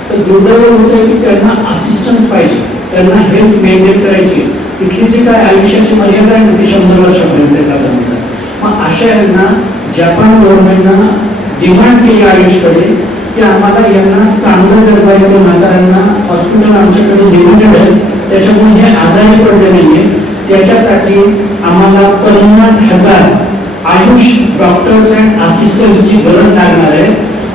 तर दुर्दैव होतं की त्यांना असिस्टन्स पाहिजे, त्यांना हेल्थ मेंटेन करायची. तिथली जी काय आयुष्याची मर्यादा आहे ती 100 वर्षापर्यंत साधारणतः. मग अशा यांना जपान गव्हर्नमेंटनं डिमांड केली आयुषकडे की आम्हाला यांना चांगलं जगवायचं, म्हाताऱ्यांना हॉस्पिटल आमच्याकडे लिमिटेड आहे, त्याच्यामुळे हे आजारी पडले नाहीये, त्याच्यासाठी आम्हाला 50,000 आयुष डॉक्टर्स अँड असिस्टंट्सची गरज लागणार आहे,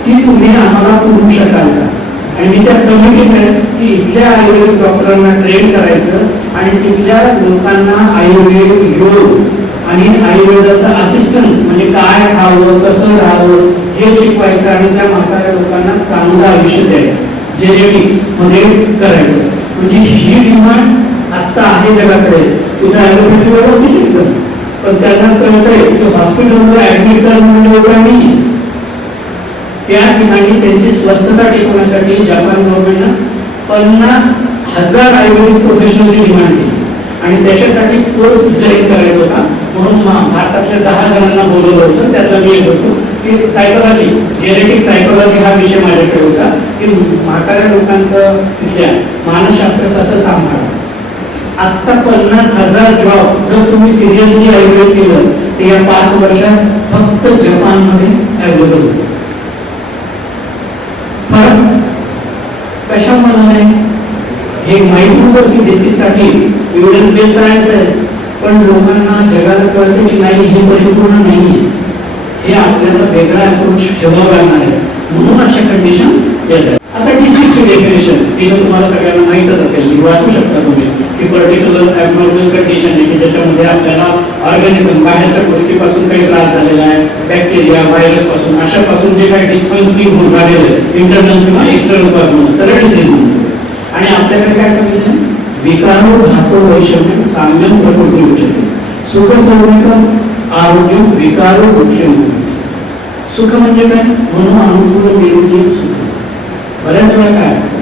ती तुम्ही आम्हाला पुरवू शकाल का. आणि मी त्या कमिटीत आहे की इथल्या आयुर्वेदिक डॉक्टरांना ट्रेन करायचं आणि तिथल्या लोकांना आयुर्वेद योग आणि आयुर्वेदाचा असिस्टन्स म्हणजे काय खावं, कसं राहावं हे शिकवायचं आणि त्या म्हाताऱ्या लोकांना चांगलं आयुष्य द्यायचं, जेनेटिक्स मध्ये करायचं. म्हणजे ही डिमांड आता आहे जगाकडे. तिथे ॲलोपॅथी व्यवस्थित एकदम, पण त्यांना कळतंय की हॉस्पिटलमध्ये ऍडमिट करणं म्हणजे एवढं नाही. त्या ठिकाणी त्यांची स्वस्थता टिकवण्यासाठी जपान गव्हर्नमेंटनं 50,000 आयुर्वेदिक प्रोफेशनलची डिमांड केली आणि त्याच्यासाठी कोर्स डिझाईन करायचा होता. म्हणून भारतातल्या 10 जणांना बोलवलं होतं, त्यातला मी एक होतो की सायकोलॉजी, जेनेटिक सायकोलॉजी हा विषय माझ्याकडे होता की म्हाताऱ्या लोकांचं तिथल्या मानसशास्त्र कसं सांभाळा. आता 50,000 जॉब जर तुम्ही सिरियसली इव्हॅल्युएट केलं तर या 5 वर्षात फक्त जपानमध्ये अवेलेबल होते. फरक कशामुळे नाही हे माहिती होतं की डिसीजसाठी एव्हिडन्स बेस्ड सायन्स आहे, पण लोकांना जगाला कळते की नाही हे परिपूर्ण नाही, हे आपल्याला वेगळा अप्रोच ठेवावा लागणार आहे, म्हणून अशा कंडिशन्स येतात. आता डिसीजची डेफिनेशन ही तुम्हाला सगळ्यांना माहीतच असेल, वाचू शकता तुम्ही की पर्टिक्युलर ॲबनॉर्मल कंडिशन आहे की ज्याच्यामध्ये आपल्याला ऑर्गॅनिझम बाहेरच्या गोष्टीपासून काही त्रास झालेला आहे, बॅक्टेरिया व्हायरस पासून अशापासून जे काही डिस्पन्सिंग होत झालेलं आहे इंटरनल किंवा एक्सटर्नल पासून तर डिसीज म्हणतो. आणि आपल्याकडे काय सांगितलं, विकारो धातो वैषम्य साम्यम प्रकृती उच्यते, सुख सौमिकम आरोग्य विकारो दुःख्यम. सुख म्हणजे काय, म्हणून अनुकूल निरोगी सुख. बऱ्याच वेळा काय असतं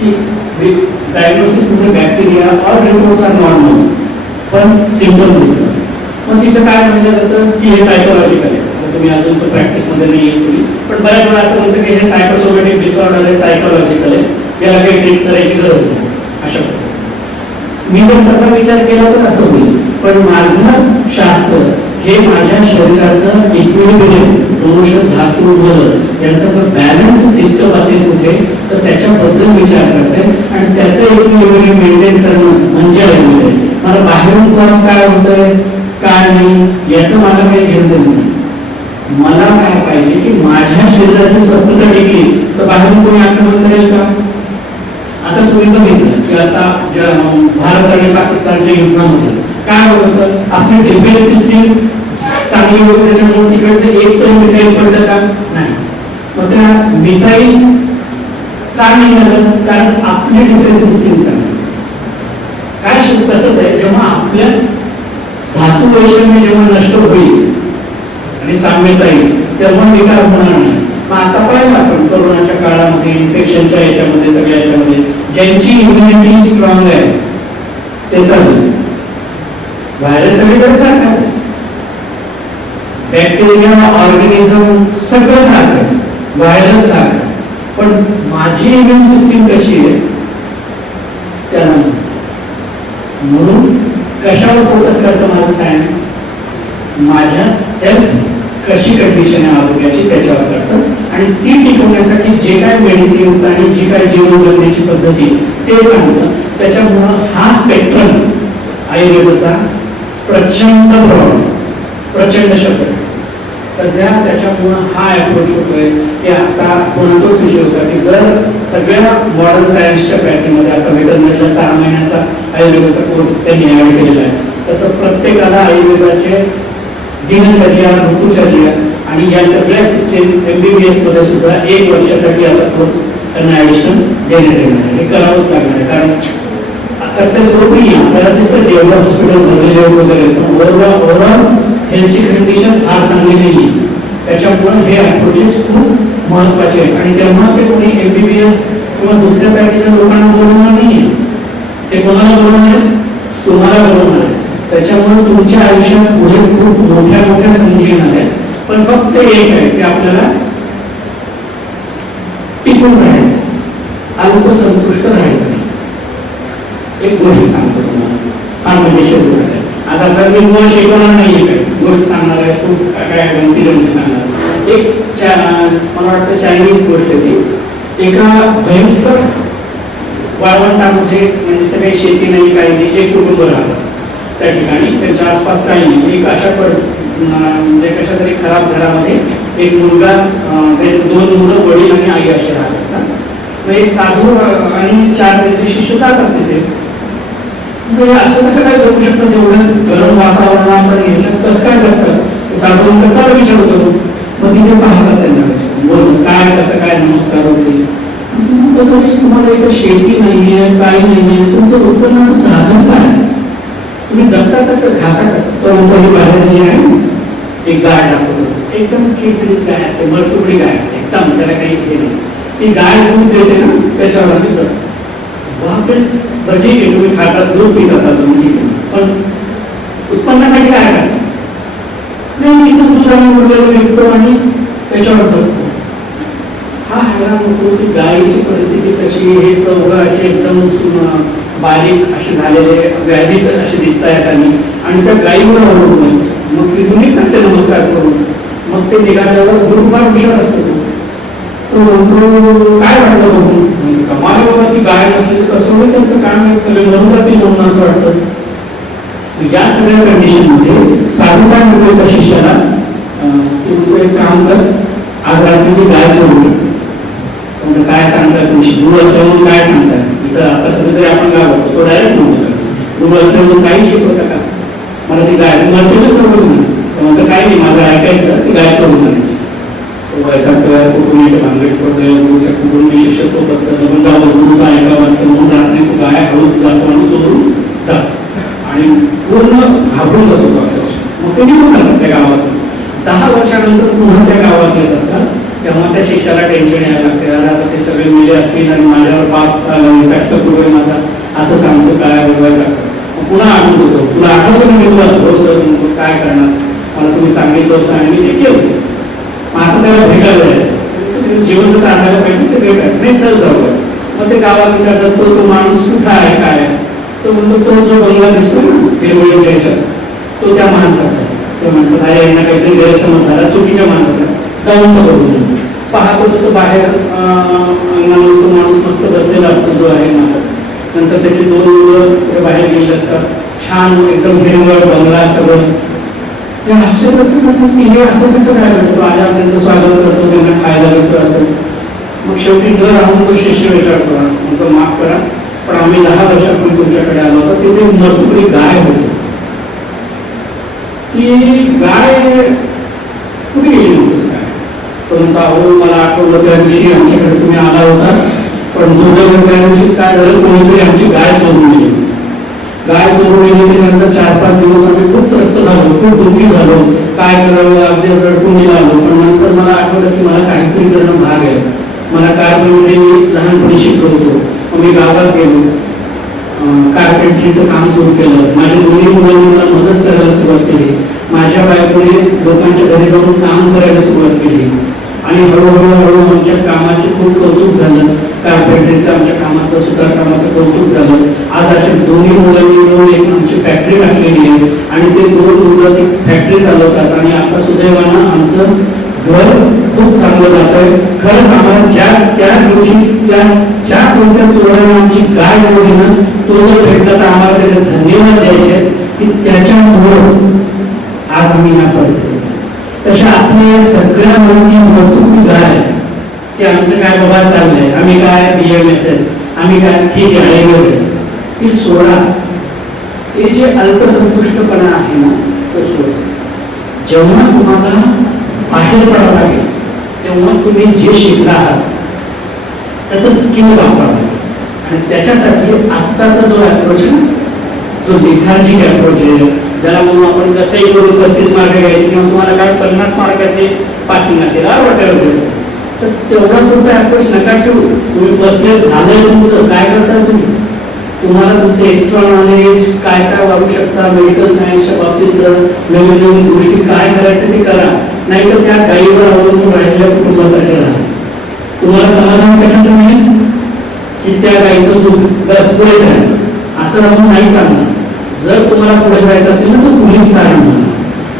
की डायग्नोसिस मध्ये बॅक्टेरिया और रिपोर्ट्स आर नॉर्मल पण सिम्पटम दिसतात, मग तिथं काय म्हटलं जातं की हे सायकोलॉजिकल आहे. तुम्ही अजून तर प्रॅक्टिस मध्ये नाही येईल तुम्ही, पण बऱ्याच वेळा असं म्हणतं की हे सायकोसोमॅटिक डिसऑर्डर आहे, सायकोलॉजिकल आहे, याला काही ट्रीट करायची गरज नाही. अशा मी जर तसा विचार केला तर असं होईल, पण माझं शास्त्र हे माझ्या शरीराचं इक्विलिब्रियम, दोष धातू बल यांचा जर बॅलन्स डिस्टर्ब असेल कुठे तर त्याच्याबद्दल विचार करते आणि त्याचं इक्विलिब्रियम मेंटेन करणं म्हणजे आयुर्वेद. मला बाहेरून त्रास काय होतोय काय नाही याचं मला काही घेणं देणं नाही. मला काय पाहिजे की माझ्या शरीराची स्वस्थता टिकली तर बाहेरून कोणी आक्रमण करेल का. आता तुम्ही बघितलं की आता भारत आणि पाकिस्तानच्या युद्धामध्ये काय होत होतं, आपली डिफेन्स सिस्टीम चांगली होती त्याच्यामुळे तिकडचं एक तरी मिसाईल पडलं का नाही. मग त्या मिसाईल का नाही झालं, कारण आपली डिफेन्स सिस्टीम चांगली. काय तसंच आहे, जेव्हा आपल्या धातू वैषम्य जेव्हा नष्ट होईल आणि साम्यता येईल तेव्हा विकार होणार नाही. मग आता पाहिलं आपण कोरोनाच्या काळामध्ये इन्फेक्शनच्या याच्यामध्ये सगळ्या याच्यामध्ये ज्यांची इम्युनिटी स्ट्रॉंग आहे ते तर व्हायरस सगळीकडे सारखाच आहे, बॅक्टेरिया ऑर्गॅनिझम सगळं सारखं, व्हायरस सारखं, पण माझी इम्युन सिस्टीम कशी आहे त्याला. म्हणून कशावर फोकस करतं माझं सायन्स, माझ्या सेल्फ कशी कंडिशन आहे आरोग्याची त्याच्यावर करतं आणि ती टिकवण्यासाठी जे काय मेडिसिन्स आणि जी काय जीवन जगण्याची पद्धती ते सांगतं. त्याच्यामुळं हा स्पेक्ट्रम आयुर्वेदाचा प्रचंड प्रभाव, प्रचंड शब्द सध्या त्याच्यामुळं हा अप्रोच होतोय की आता पुन्हा तोच विषय होता की दर सगळ्या मॉडर्न सायन्सच्या पॅटर्नमध्ये आता वेटरनरीला 6 महिन्याचा आयुर्वेदाचा कोर्स त्यांनी ऍड केलेला आहे. तसं प्रत्येकाला आयुर्वेदाचे दिनचर्या, ऋतुचर्या आणि या सगळ्या सिस्टीम MBBS मध्ये सुद्धा 1 वर्षासाठी आता कोर्स त्यांना ऍडिशनल देण्यात येणार आहे. हे करावंच लागणार आहे कारण सक्सेस होत नाही. आपल्याला दिसतं जेवढं हॉस्पिटल भरलेले वगैरे पण ओव्हरऑल हेल्थची कंडिशन फार चांगली नाही. त्याच्यामुळे हे अप्रोचेस खूप महत्वाचे आहेत आणि तेव्हा ते कोणी MBBS किंवा दुसऱ्या पॅकेजच्या लोकांना बोलवणार नाही, ते कोणाला बोलवणार आहे, तुम्हाला बोलवणार आहे. त्याच्यामुळे तुमच्या आयुष्यात पुढे खूप मोठ्या संधी येणार आहेत, पण फक्त एक आहे की आपल्याला टिकून राहायचं, अल्पसंतुष्ट राहायचं नाही. एक गोष्ट सांगतो तुम्हाला, फार मजेशीर गोष्ट आहे. आज आपल्याला मी तुम्हाला शिकवणार नाहीये काय गोष्ट सांगणार आहे, खूप काय गमती सांगणार. एक मला वाटतं चायनीज गोष्ट आहे ती. एका भयंकर वाळवंटामध्ये म्हणजे तर काही शेती नाही काही नाही, एक कुटुंब राहत असतं त्या ठिकाणी. त्यांच्या आसपास काही नाही. एक अशा म्हणजे कशा तरी खराब घरामध्ये एक मुलगा, 2 मुलं, वडील आणि आई असे राहत असतात. मग एक साधू आणि 4 त्यांचे शिष्य जातात तिथे. असं कसं काय जगू शकतं तेवढं गरम वातावरणात आणि ह्याच्यात कसं काय जगतात. साधू म्हणतात चालू विचारू शकतो. मग तिथे पाहतात त्यांना बोलतो काय कसं काय नमस्कार होते. तुम्हाला इथं शेती नाहीये काही नाहीये, तुमचं उत्पन्नाचं साधन काय, तुम्ही जगता कसं, खाता कसं. तर बाहेर जे आहे एक गाय दाखवतो, एकदम किटली गाय असते, मरतुकडी गाय असते, एकदम त्याला काही हे नाही. ती गाय दूध देते ना त्याच्यावर आम्ही जगतो. बापरे, बरं ठीक आहे तुम्ही खातात दूध पीत असाल तुम्ही ठीक आहे, पण उत्पन्नासाठी काय करतात? नाही, तिथंच दूध आम्ही उरलेलं विकतो आणि त्याच्यावर जगतो. हा हैराण होतो की गायीची परिस्थिती कशी, हे चौघ असे एकदम बारीक असे झालेले व्याधीत असे दिसत आहेत आणि त्या गायीवर अवलंबून. मग तिथूनही नाट्य नमस्कार करून मग ते निघाल्यावर गुरु फार हुशार असतो. तो म्हणतो काय वाटलं बघून, कमाल बाबा ती गाय नसली तर कसं होईल त्यांचं काम, सगळे मरून जातील म्हणून असं वाटतं. या सगळ्या कंडिशन मध्ये साधू काय म्हणतो एका शिष्याला, तू एक काम कर, आज रात्री ती गाय सोडली. काय सांगताय तुम्ही, गुरु असं म्हणून काय सांगताय? इथं आता सध्या तरी आपण काय बघतो, तो डायरेक्ट म्हणतो गुरु असं म्हणून काही शिकवतं का मला ती गाय, म्हणते सोडून नाही. म्हणतं काय नाही, माझं ऐकायचं, ती गाय सोडून नाही. कुटुंबाच्या भानगडीत पडतोय, गुरुच्या कुटुंबी शिष्यत्व पत्करलं, पण जाऊ गुरुचा ऐकावा म्हणून रात्री तू गाय हळूच जातो आणि सोडून जा आणि पूर्ण घाबरून जातो तो अक्षरशः. मग ते निघून जातात त्या गावात. 10 वर्षानंतर पुन्हा त्या गावात येत असतात, तेव्हा त्या शिष्याला टेन्शन यायला लागते, अरे आता ते सगळे मेले असतील आणि माझ्यावर पाप कष्टपूर्वक माझा असं सांगतो काय वगैरे लागतं. पुन्हा आठवत होतो, तुला आठवतो मी तुला हो सर काय करणार, मला तुम्ही सांगितलं होतं आणि मी ते केलं. आता त्याला भेटायला जायचं, जिवंत तर असायला पाहिजे, ते भेटायला नाही, चल जाऊ. मग ते गावात विचारतात तो माणूस कुठं आहे काय, तो म्हणतो तो जो बंगला दिसतो ना हिरवळीच्या ह्याच्यात, तो त्या माणसाचा. ते म्हणतात अरे यांना काहीतरी गैरसमज झाला, चुकीच्या माणसाचा, जाऊन तो बघून पाहत होतो. तो बाहेर अंगणामध्ये तो माणूस मस्त बसलेला असतो जो आहे ना. नंतर त्याची 2 मुलं बाहेर गेलेले असतात, छान एकदम हिरवळ बंगला सगळं. ते आश्चर्य होतं की हे असं कसं काय करतो, आल्यावर त्यांचं स्वागत करतो, त्यांना खायला देतो असं. मग शेवटी न राहून तो शिष्य विचारतो, मग माफ करा पण आम्ही 10 वर्षापूर्वी तुमच्याकडे आलो होतो, तिथे मरतुरी गाय होती. ती गाय कुठे गेली नव्हती काय? तो म्हणतो अहो मला आठवलं त्या दिवशी आमच्याकडे तुम्ही आला होता, पण दुर्दैव त्या दिवशीच काय झालं, कोणीतरी आमची गाय चोरून गेली. गाय चोरून गेली त्याच्यानंतर 4-5 दिवस आम्ही खूप त्रस्त झालो, खूप दुःखी झालो, काय करावं अगदी रडकून आलो. पण नंतर मला आठवलं की मला काहीतरी करणं भाग आहे. मला कारपेंटरी मी लहानपणी शिकलो होतो, मी गावात गेलो, कारपेंटरीचं काम सुरू केलं. माझ्या दोन्ही मुलांनी मला मदत करायला सुरुवात केली. माझ्या बायकोने लोकांच्या घरी जाऊन काम करायला सुरुवात केली आणि हळूहळू आमच्या कामाचे खूप कौतुक झालं. कारपेंटरीचं आमच्या कामाचं, सुतारकामाचं कौतुक झालं. आज अशा दोन्ही मुलांनी मिळून एक आमची फॅक्टरी टाकलेली आहे आणि ते 2 मुलं ती फॅक्टरी चालवतात आणि आता सुदैवानं आमचं घर खूप चांगलं जात आहे. खरंच आम्हाला त्या दिवशी ज्या कोणत्या चोराने आमची गाय चोरली ना, तो जर भेटला तर आम्हाला त्याचे धन्यवाद द्यायचे की त्याच्यामुळं आज आम्ही ह्या परिस्थितीत. तशा आपल्या सगळ्या गोष्टी महत्त्वाची गाय की आमचं काय बाबा चाललंय, आम्ही काय BMSL, आम्ही काय ठीक आहे वगैरे, ती सोडा. ते जे अल्पसंतुष्टपणा आहे ना तो सोडा. जेव्हा तुम्हाला बाहेर पडावं लागेल तेव्हा तुम्ही जे शिकला आहात त्याचं स्किल वापरा आणि त्याच्यासाठी आत्ताचा जो अप्रोच आहे, जो लेथार्जिक अप्रोच आहे, ज्याला म्हणून आपण कसंही करून 35 मार्क घ्यायचे किंवा तुम्हाला काय 50 मार्काचे पासिंग असेल वाटेल, तर तेवढा तुमचा अप्रोच नका ठेवू. तुम्ही बसले झालंय तुमचं, काय करता तुम्हाला तुमचे एक्स्ट्रा नॉलेज काय काय वाढू शकता, मेडिकल सायन्सच्या बाबतीतलं नवीन नवीन गोष्टी काय करायचं ते करा. नाहीतर त्या गाईवर अवलंबून राहिलेल्या कुटुंबासाठी राहा. तुम्हाला समाधान कशाचं मिळेल की त्या गाईचं दूध बस पुढे जाईल, असं राहून नाही चालणार. जर तुम्हाला पुढे जायचं असेल ना तर तुम्हीच कारण म्हणा.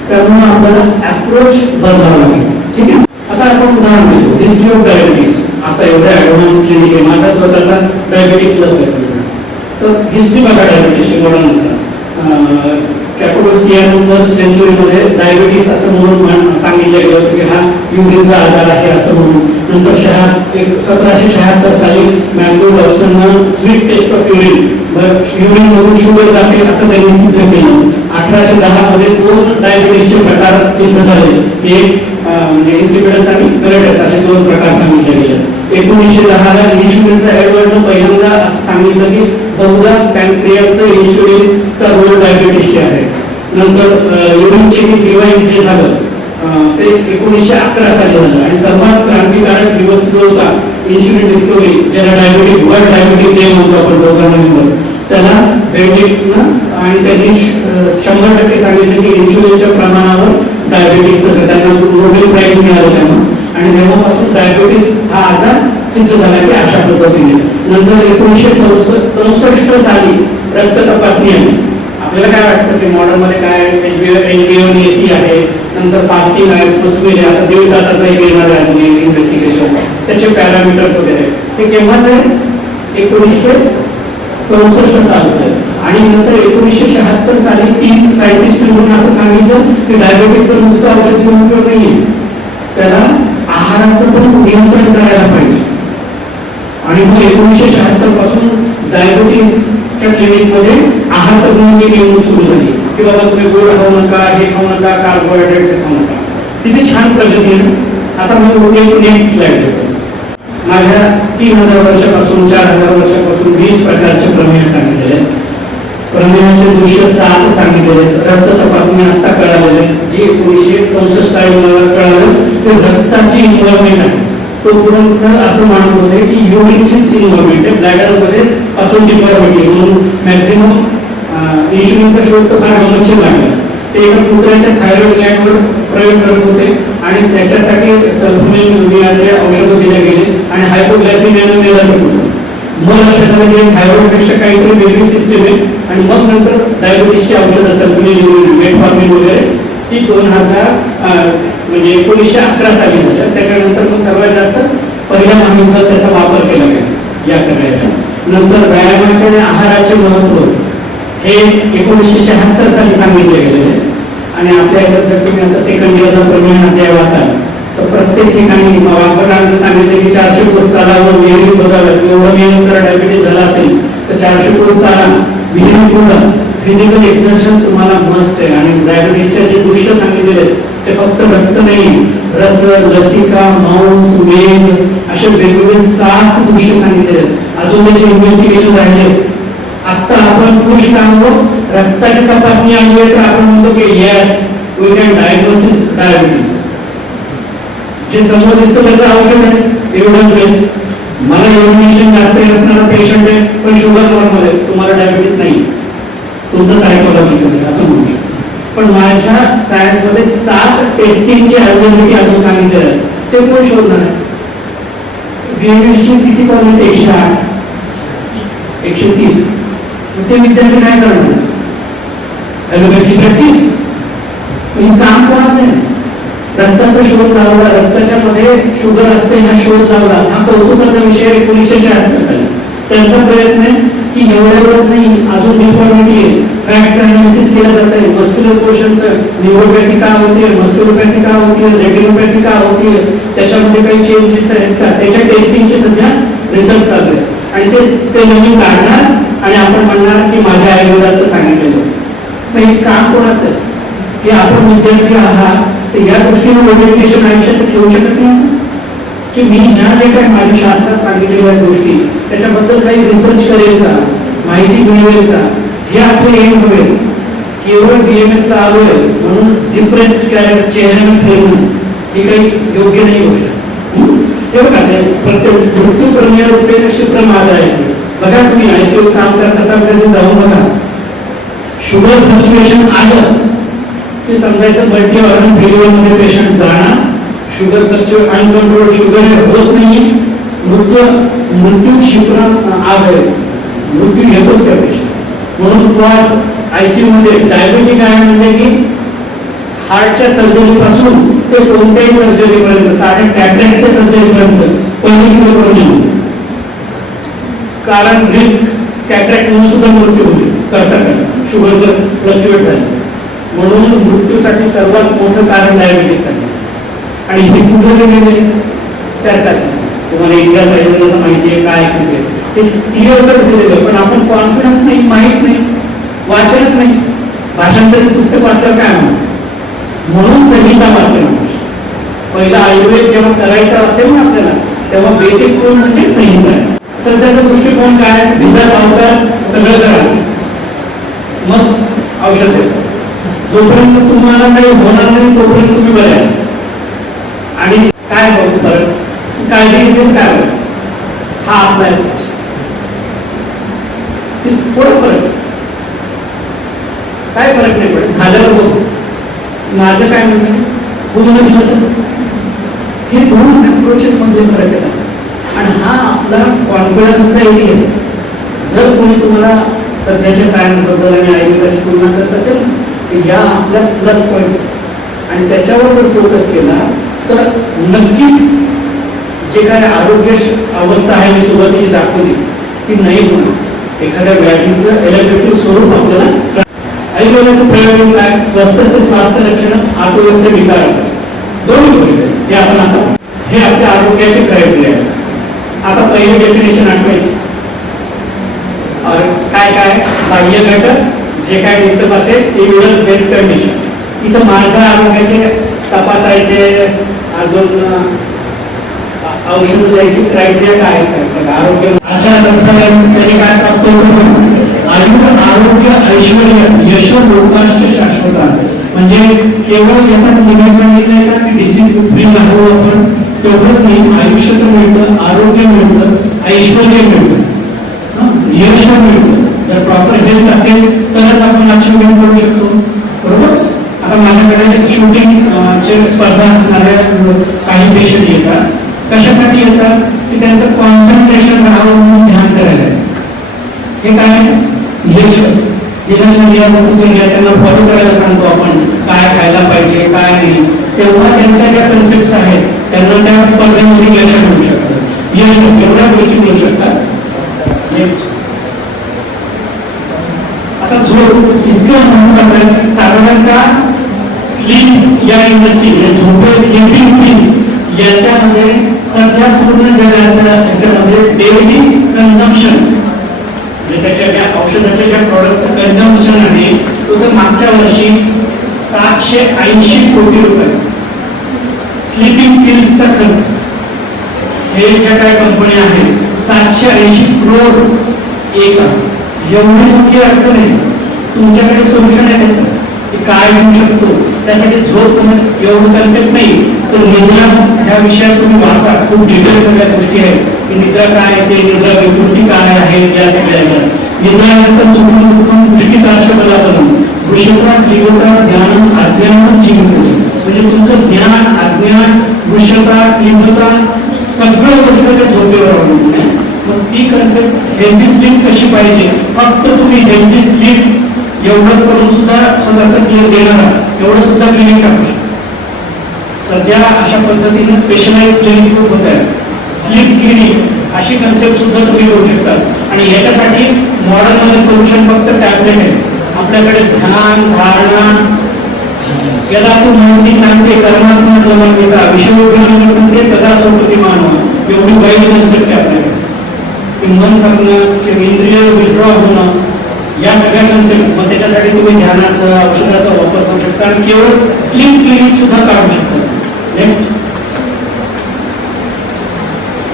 त्यामुळे आपल्याला अप्रोच बदलावा लागेल. ठीक आहे. आता आपण उदाहरण देतो, हिस्ट्री ऑफ डायबिटीस. आता एवढ्या ऍडव्हान्स क्लिनिक आहे, माझा स्वतःचा डायबेटिक क्लब आहे सगळं. तर हिस्ट्री बघा डायबिटीसची मॉडर्ननुसार. कॅपोडोसिया फर्स्ट सेंचुरीमध्ये डायबिटीस असं म्हणून सांगितलं गेलं होतं की हा युरिनचा आजार आहे असं म्हणून. नंतर 1776 साली मॅथ्यू डॉक्सननं sweet taste of urine, urine मधून शुगर जाते असं त्यांनी सिद्ध केलं. 1810 मध्ये 2 डायबिटीसचे प्रकार सिद्ध झाले, एक इन्सिपिडस आणि मेलिटस असे 2 प्रकार सांगितले गेले. 1910 ला इन्शुलिनचा एडवर्डनं पहिल्यांदा असं सांगितलं की बहुधा पॅनक्रियाचं इन्शुलिनचा रोल डायबिटीसचे आहे. नंतर युरिन चेकिंग डिव्हाइस जे झालं ते 1911 साली झालं आणि सर्वात क्रांतिकारक दिवस जो होता इन्शुलिन डिस्कवरी, ज्याला वर्ल्ड डायबेटिक डे म्हणतो आपण 14 नोव्हेंबर, त्याला बेंडिकनं आणि त्यांनी 100% सांगितलं की इन्शुलिनच्या प्रमाणावर डायबेटीसचं त्यांना नोबेल प्राइज मिळालं त्यांना, आणि तेव्हापासून डायबेटीस हा आजार सिद्ध झाला की अशा पद्धतीने. नंतर 1964 साली रक्त तपासणी आली. आपल्याला काय वाटतं की मॉडर्न मध्ये काय HbA1c आहे, नंतर फास्टिंग आहे, पोस्टमेल आहे, आता 1.5 तासाचा एक येणार आहे अजून इन्व्हेस्टिगेशन, त्याचे पॅरामीटर्स वगैरे. हे केव्हाच आहे? 1964 सालचं आहे. आणि नंतर 1976 साली 3 सायंटिस्ट म्हणून असं सांगितलं की डायबेटीसचं नुसतं औषध घेऊन उपयोग नाहीये, त्याला आहाराचं पण नियंत्रण करायला पाहिजे. आणि मग 1976 पासून डायबेटीसच्या क्लिनिकमध्ये आहार तज्ञांची नेमणूक सुरू झाली की बाबा तुम्ही गोड खाऊ नका, हे खाऊ नका, कार्बोहायड्रेट्स खाऊ नका. तिथे छान प्रगती आहे. आता मी एक नेक्स्ट स्लाइड देतो. माझ्या 3000 वर्षापासून 4000 वर्षापासून 20 प्रकारचे प्रमेय सांगितलेले. प्रमेयाचे दृश्य 7 सांगितलेले. रक्त तपासणी आता कळालेले, जे 1964 साली मला कळालं ते रक्ताची इन्व्हॉल्वमेंट आहे. तोपर्यंत असं मानत होते की युरिनचीच इन्व्हॉल्वमेंट आहे, ब्लॅडरमध्ये पासून डिफॉर्मिटी म्हणून मॅक्झिमम इन्शुलिनचा शोध तर फार गमतशीर लागला. ते एका कुत्र्याच्या थायरॉइड ग्लँडवर प्रयोग करत होते आणि त्याच्यासाठी सल्फोनिल नावाचे औषधं दिले गेले आणि हायपोग्लायसेमियानं मेलं होतं. मग लक्षात आलं की थायरॉइडपेक्षा काहीतरी वेगळी सिस्टीम आहे, आणि मग नंतर डायबिटीसची औषधं सल्फोनिल, मेटफॉर्मिन वगैरे ती 1911 साली झाल्या. त्याच्यानंतर मग सर्वात जास्त पहिल्या महायुद्धात त्याचा वापर केला गेला या सगळ्याच्या. नंतर व्यायामाचे आणि आहाराचे महत्व हे 1976 साली सांगितले गेलेले. आणि आपल्या याच्यात जर तुम्ही आता सेकंड इयरला प्रमेय अध्याय वाचाल तर प्रत्येक ठिकाणी वापरणाऱ्यांनी सांगितले की 400 कोस चालावं, नेहमी बघावं, एवढं मेहनत करा, डायबिटीस झाला असेल तर 400 कोस चाला, नेहमी बघा. फिजिकल एक्झर्शन तुम्हाला मस्त आहे. आणि डायबिटीसचे जे दृश्य सांगितलेले ते फक्त रक्त नाही, रस, लसिका, मांस, वेग असे वेगवेगळे 7 दृश्य सांगितलेले. अजून त्याचे इन्व्हेस्टिगेशन राहिले. आता आपण खुश आहोत, रक्ताची तपासणी आली आहे तर आपण म्हणतो की yes we can diagnosis diabetes. जे समोर दिसतं त्याचं औषध आहे, एवढंच बेस्ट. मला युरिनेशन जास्त असणारा पेशंट आहे पण शुगर नॉर्मल आहे, तुम्हाला डायबिटीस नाही, तुमचं सायकोलॉजिकल आहे असं म्हणू शकतो. पण माझ्या सायन्समध्ये 7 टेस्टिंगचे अल्गोरिदम अजून सांगितलेले आहेत. ते कोण शोधणार आहे? बीएमएसची किती कॉलेज? 108, 130. ते विद्यार्थी काय करणार? Allopathy practice. हे काम कोणाचं आहे? रक्ताचा शोध लावला, रक्ताच्या मध्ये शुगर असते हा शोध लावला. हा कौतुकाचा विषय 1976 साली. त्यांचा प्रयत्न आहे की एवढ्यावरच नाही, अजून डिफॉर्मिटी आहे, फॅक्टचं अनालिसिस केलं जात आहे, मस्क्युलर पोर्शनचं, न्यूरोपॅथी का होते, मस्क्युलोपॅथी का होते, रेटिनोपॅथी का होते, त्याच्यामध्ये काही चेंजेस आहेत का, त्याच्या टेस्टिंगचे सध्या रिसर्च चालू आहे. आणि ते नवीन काढणार आणि आपण म्हणणार की माझ्या आयुर्वेदात सांगितलेलं. मग हे काम कोणाचं आहे की आपण विद्यार्थी आहात तर या दृष्टीने ओरिएंटेशन आयुष्याचं ठेवू शकत नाही की मी ह्या जे काही माझ्या शास्त्रात सांगितलेल्या गोष्टी त्याच्याबद्दल काही रिसर्च करेल का, माहिती मिळवेल का, हे आपले एम होईल. केवळ BMS ला आलोय म्हणून डिप्रेस्ड चेहऱ्याने फिरणं ही काही योग्य नाही गोष्ट. हे बघा प्रत्येक मृत्यू प्रमेय रूपे क्षिप्र मार्ग आहे. बघा तुम्ही ICU काम करत असाल कधी जाऊन बघा. शुगर फ्लक्च्युएशन आलं की समजायचं मल्टी ऑर्गन फेल्युअर मध्ये पेशंट जाणार. शुगर फ्लक्च्युएट अनकंट्रोल शुगर होत नाही, मृत्यू क्षिप्र आहे, मृत्यू येतोच त्या पेशंट. म्हणून तो आज ICU मध्ये डायबिटिक आहे म्हणजे की हार्टच्या सर्जरी पासून ते कोणत्याही सर्जरीपर्यंत, साध्या कॅटरॅक्टच्या सर्जरीपर्यंत पहिली शुगर करून येऊ. कारण रिस्क कॅटरॅक्ट म्हणून सुद्धा मृत्यू होऊ शकतो करता शुगर जर फ्लक्च्युएट झाली. म्हणून मृत्यूसाठी सर्वात मोठं कारण डायबिटीस आहे. आणि हे कुठे गेले चर्चाचे, तुम्हाला इतिहास आयुर्वेदाचा माहिती आहे काय आहे ते क्लिअर कर दिलेलं, पण आपण कॉन्फिडन्स नाही, माहीत नाही, वाचनच नाही. भाषांतरित पुस्तक वाचलं काय म्हणून संहिता वाचन. पहिला आयुर्वेद जेव्हा करायचा असेल ना आपल्याला तेव्हा बेसिक टूल म्हणजे संहिता आहे. सध्याचा दृष्टिकोन काय? भिजा पावसात सगळं करा मग औषध आहे. जोपर्यंत तुम्हाला काही होणार नाही तोपर्यंत तुम्ही बरे आहे. आणि काय बघू परत काळजी घेऊन काय हा आपला ते थोडं फरक, काय फरक नाही पडत, झालेलं बघ. माझं काय म्हणणं, पूर्ण दिलं तर हे दोन अप्रोचेस मधले फरक येतात. आणि हा आपला कॉन्फिडन्सचा एरिया आहे. जर कोणी तुम्हाला सध्याच्या सायन्सबद्दल आणि आयुर्वेदाची तुलना करत असेल तर या आपल्या प्लस पॉईंट्स आणि त्याच्यावर जर फोकस केला तर नक्कीच जे काय आरोग्य अवस्था आहे मी सुरुवातीची दाखवली ती नाही होणार. एखाद्या व्याधीचं एलिव्हेटिव्ह स्वरूप आपल्याला. आयुर्वेदाचं प्रयोग काय, स्वस्थ स्वास्थ्य लक्षण आतुरस्य विकार, दोन गोष्टी हे आपण आता हे आपल्या आरोग्याचे क्रायटेरिया आहे. आता पहिली डेफिनेशन आठवायची, काय काय बाह्य घटक जे काय डिस्टर्ब असेल एव्हिडन्स बेस्ड कंडिशन. इथं माझ्या आरोग्याचे तपासायचे, अजून औषध द्यायची क्रायटेरिया काय आहे आरोग्य. अशा त्यांनी काय प्राप्त होतं, आरोग्य ऐश्वर्य यश लोकांश शाश्वत आहे. म्हणजे केवळ याच्यात निघून सांगितलंय का की डिसीज फ्री राहू आपण, तेवढंच नाही, आयुष्य तर मिळतं, आरोग्य मिळतं, ऐश्वर्य मिळतं, यश मिळतं. जर प्रॉपर हेल्थ असेल तरच आपण अचिव्हमेंट करू शकतो, बरोबर. आता माझ्याकडे शूटिंग स्पर्धा असणाऱ्या काही पेशंट येतात. कशासाठी येतात की त्यांचं कॉन्सन्ट्रेशन राहावं म्हणून ध्यान करायला. हे काय यश दिनचर्या त्यांना फॉलो करायला सांगतो आपण, काय खायला पाहिजे काय नाही. तेव्हा त्यांच्या ज्या कन्सेप्ट आहेत त्यांना त्या स्पर्धेमध्ये यश मिळू शकतं. यश एवढ्या गोष्टी मिळू शकतात. आता झोप इतकं महत्वाचं आहे. साधारणतः स्लीप या इंडस्ट्री झोपे स्लीपिंग पिल्स याच्यामध्ये सध्या पूर्ण जगाच्या याच्यामध्ये डेली कन्झम्पशन म्हणजे त्याच्या ज्या औषधाच्या ज्या प्रॉडक्टचं कन्झम्पशन आहे तो तर मागच्या वर्षी 780 कोटी रुपये. स्लीपिंग पिल्सचा खर्च हे ज्या काही कंपन्या आहेत 780 करोड एक. एवढी मोठी अडचण आहे. तुमच्याकडे सोल्युशन आहे त्याचं काय घेऊ शकतो. त्यासाठी झोप एवढं कन्सेप्ट नाही तर निद्रा ह्या विषयात तुम्ही वाचा, खूप डिटेल सगळ्या गोष्टी आहेत की निद्रा काय ते, निद्रा विकृती काय आहे, या सगळ्या निद्रानंतर सुखम दुःखम पुष्टिकार्षबलाबलम वृषभा क्लिबता ज्ञान अज्ञान जीवित. म्हणजे तुमचं ज्ञान अज्ञान वृषभा क्लिबता सगळं गोष्ट त्या झोपेवर अवलंबून आहे. मग ती कन्सेप्ट हेल्दी स्लीप कशी पाहिजे, फक्त तुम्ही हेल्दी स्लीप एवढं करून सुद्धा स्वतःचं क्लिअर देणार एवढं सुद्धा क्लिनिक टाकू शकतो. सध्या अशा पद्धतीने स्पेशलाइज क्लिनिक होत आहे. स्लीप क्लिनिक अशी कन्सेप्ट सुद्धा तुम्ही करू शकता. आणि याच्यासाठी मॉडर्न मध्ये सोल्युशन फक्त टॅबलेट आहे. आपल्याकडे ध्यान धारणा यदा तू मानसिक नांदते कर्मात्मक जमानता विषयोपयोगी तदा स्वप्रती मानव एवढी वाईट कन्सेप्ट आहे आपल्याकडे. मन करणं इंद्रिय विड्रॉ होणं या सगळ्या कन्सेप्ट. मग त्याच्यासाठी तुम्ही ध्यानाचा औषधाचा वापर करू शकता आणि केवळ स्लीप क्लिनिक सुद्धा काढू शकता. नेक्स्ट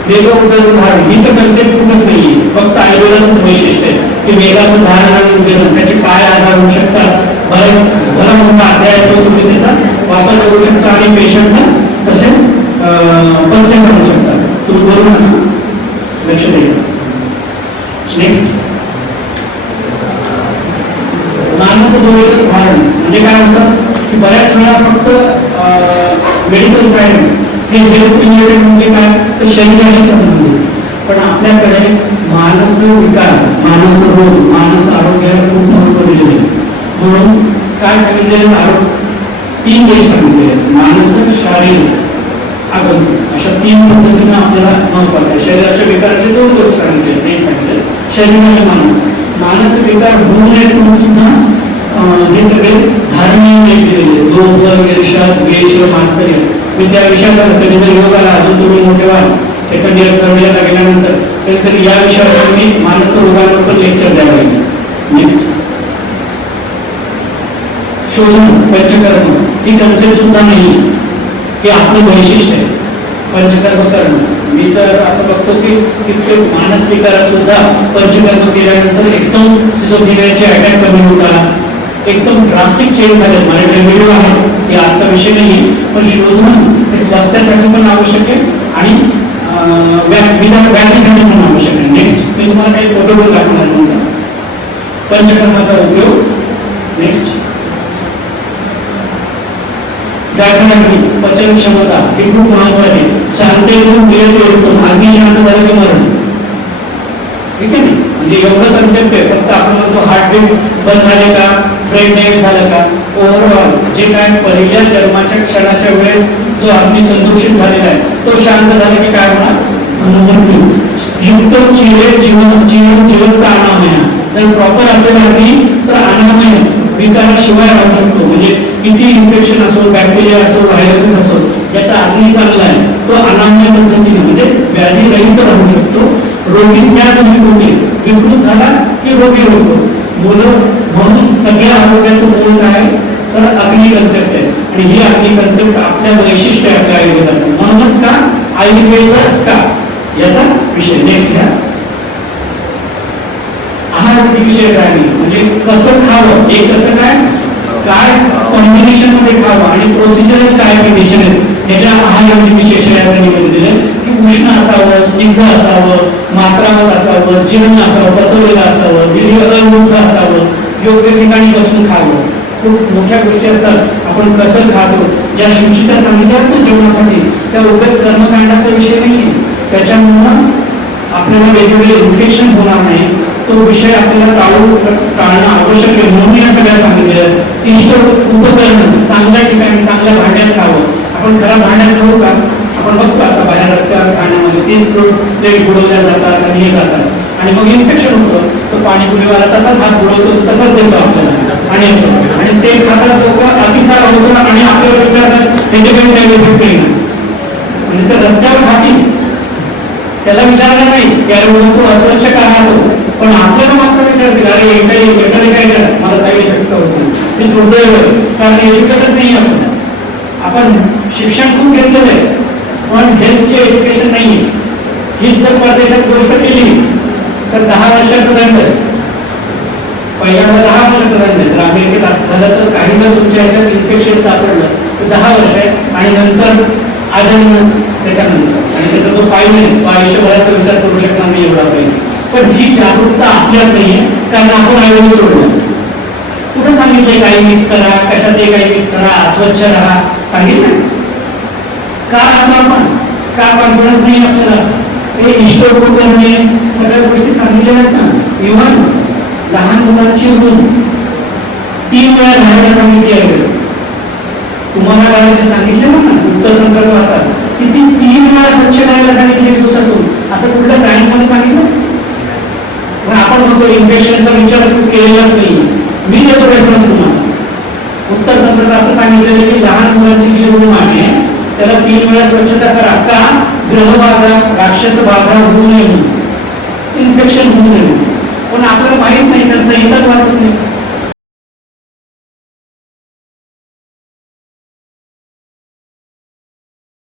वेगळं उदाहरण धारण ही तर कन्सेप्ट कुठंच नाहीये, फक्त आयुर्वेदाचंच वैशिष्ट्य आहे की वेगाचं धारण आणि उद्योजन त्याचे काय आधार होऊ शकतात. बरा मोठा अध्याय तो तुम्ही त्याचा वापर करू शकता आणि पेशंटला तसे पथ्य सांगू शकता. तुम्ही बरोबर ना, लक्ष द्या. नेक्स्ट मानस दोष धारण म्हणजे काय होतं की बऱ्याच वेळा फक्त मेडिकल सायन्स हे हेल्थ रिलेटेड म्हणजे काय तर शरीराशी संबंधित, पण आपल्याकडे मानस विकार मानस रोग मानस आरोग्याला खूप महत्व दिलेले आहे. म्हणून काय सांगितलेलं आरोग्य 3 गोष्टी सांगितले, मानस शारीरिक आगंतुक अशा 3 पद्धतीने आपल्याला महत्वाचं आहे. शरीराच्या विकाराचे 2 गोष्टी सांगितले, ते सांगितले शरीर आणि मानस. मानस विकार होऊ नये म्हणून सुद्धा हे सगळे धार्मिक केलेले लोभ ईर्ष्या द्वेष मात्सर्य मी त्या विषयावर कधी जर योग आला अजून तुम्ही मोठे व्हाल सेकंड इयर थर्ड इयरला गेल्यानंतर तरी या विषयावर तुम्ही मानस रोगावर पण लेक्चर द्यावं लागेल. नेक्स्ट शोधन पंचकर्म ही कन्सेप्ट सुद्धा नाही हे आपलं वैशिष्ट्य आहे. पंचकर्म करणं मी तर असं बघतो की कित्येक मानस विकारात सुद्धा पंचकर्म केल्यानंतर एकदम सिझोफ्रेनियाचे अटॅक कमी होतात, एकदम ड्रास्टिक चेंज झाले. माझ्याकडे व्हिडिओ आहे की आजचा विषय नाही, पण शोधन हे स्वास्थ्यासाठी पण आवश्यक आहे आणि व्याधीसाठी पण आवश्यक आहे. नेक्स्ट मी तुम्हाला काही फोटो दाखवणार. पंचकर्माचा उपयोग. नेक्स्ट, गाठणारी पचन क्षमता ही खूप महत्वाची. शांततेतून क्रियेतून अग्नी शांत झालं की मरण. ठीक आहे, म्हणजे एवढं कन्सेप्ट आहे. फक्त आपण म्हणतो हार्टबीट बंद झाले का, ब्रेन डेड झालं का, ओव्हरऑल जे काय पहिल्या जन्माच्या क्षणाच्या वेळेस जो अग्नी संतुषित झालेला आहे तो शांत झाला की काय होणार, मृत्यू. युक्त चिरे जीवन जीवन जिवंत अनामय. जर प्रॉपर असेल अग्नी तर अनामय विकाराशिवाय राहू शकतो. म्हणजे किती इन्फेक्शन असो, बॅक्टेरिया असो, व्हायरसेस असो, ज्याचा अग्नी चांगला आहे तो अनामय पद्धतीने म्हणजे व्याधी रहित राहू शकतो. रोगी सॅद विकृत झाला की रोगी होतो. म्हणून सगळ्या आरोग्याचं मूळ काय तर अग्नी कन्सेप्ट आहे. आणि ही अग्नी कन्सेप्ट आपल्या वैशिष्ट्य आहे आपल्या आयुर्वेदाचं. म्हणूनच का आयुर्वेदच का याचा विषय. नेक्स्ट घ्या, आहार विषय काय म्हणजे कसं खावं, एक कसं काय कॉम्बिनेशन मध्ये खावं आणि प्रोसिजर काय कंडिशन आहे याच्या आहार विशेष दिले की उष्ण असावं, स्निग्ध असावं, मात्रावर असावं, जीर्ण असावं, पचवलेलं असावं, विरळ असावं, योग्य ठिकाणी बसून खावं. खूप मोठ्या गोष्टी असतात. आपण कसं खातो, ज्या सूचिता सांगितल्यात ना जेवणासाठी त्या उगाच कर्मकांडाचा विषय नाही. त्याच्यामुळं आपल्याला वेगवेगळे इन्फेक्शन होणार नाही. तो विषय आपल्याला टाळणं आवश्यक आहे. म्हणून या सगळ्या सांगितलेलं. इष्ट उपकरण चांगल्या ठिकाणी चांगल्या भांड्यात खावं. आपण खराब भांड्यात खाऊ का, आपण बघतो आता बाहेर रस्त्यावर खाण्यामध्ये तेच प्लेट बुडवल्या जातात आणि हे जातात आणि मग इन्फेक्शन होतं. तो पाणीपुरीवाला तसाच हात बुडवतो, तसाच देतो आपल्याला आणि ते खातात लोक अतिसार होतो आणि आपल्याला विचारतात त्याचे काही साईड इफेक्ट नाही. म्हणजे ते रस्त्यावर खातील त्याला विचारणार नाही की अरे तो अस्वच्छ का राहतो, पण आपल्याला मात्र विचारतील अरे एकाने काय करा मला साईड इफेक्ट होतो. ते दुर्दैव कारण एज्युकेटच नाही. आपण शिक्षण खूप घेतलेलं आहे पण हेल्थचे एज्युकेशन नाही. हीच जर परदेशात गोष्ट केली तर 10 वर्षाचा दंड आहे. पहिल्यांदा 10 वर्षाचा दंड आहे. जर अमेरिकेत असं झालं तर काही जर तुमच्या ह्याच्यात इन्फेक्शन सापडलं तर 10 वर्ष आहे आणि नंतर आजन्म त्याच्यानंतर. आणि त्याचा जो फाईन आहे तो आयुष्यभराचा विचार करू शकणार नाही एवढा फाईन. पण ही जागरूकता आपल्यात नाहीये कारण आपण आयुर्वेद सोडलं. कुठं सांगितलंय काही मिक्स करा, कशात काही मिक्स करा, अस्वच्छ राहा सांगितलं का आपण का कॉन्फिडन्स नाही आपल्याला. हे इष्ट उपकरणे सगळ्या गोष्टी सांगितल्या आहेत ना. इव्हन लहान मुलांची रूम 3 वेळा घालायला सांगितली आहे. तुम्हाला घालायचे सांगितले ना उत्तर नंतर वाचा की ती 3 वेळा स्वच्छ करायला सांगितली दिवसातून. असं कुठल्या सायन्स मध्ये सांगितलं. पण आपण म्हणतो इन्फेक्शनचा विचार केलेलाच नाही. मी देतो रेफरन्स तुम्हाला. उत्तर तंत्रात असं सांगितलेलं की लहान मुलांची जी रूम आहे त्याला 3 वेळा स्वच्छता करा. का ग्रहबाधा, राक्षस बाधा होऊ नये, इन्फेक्शन होऊ नये. पण आपल्याला माहित नाही, त्यांचा संहिताच वाचत नाही.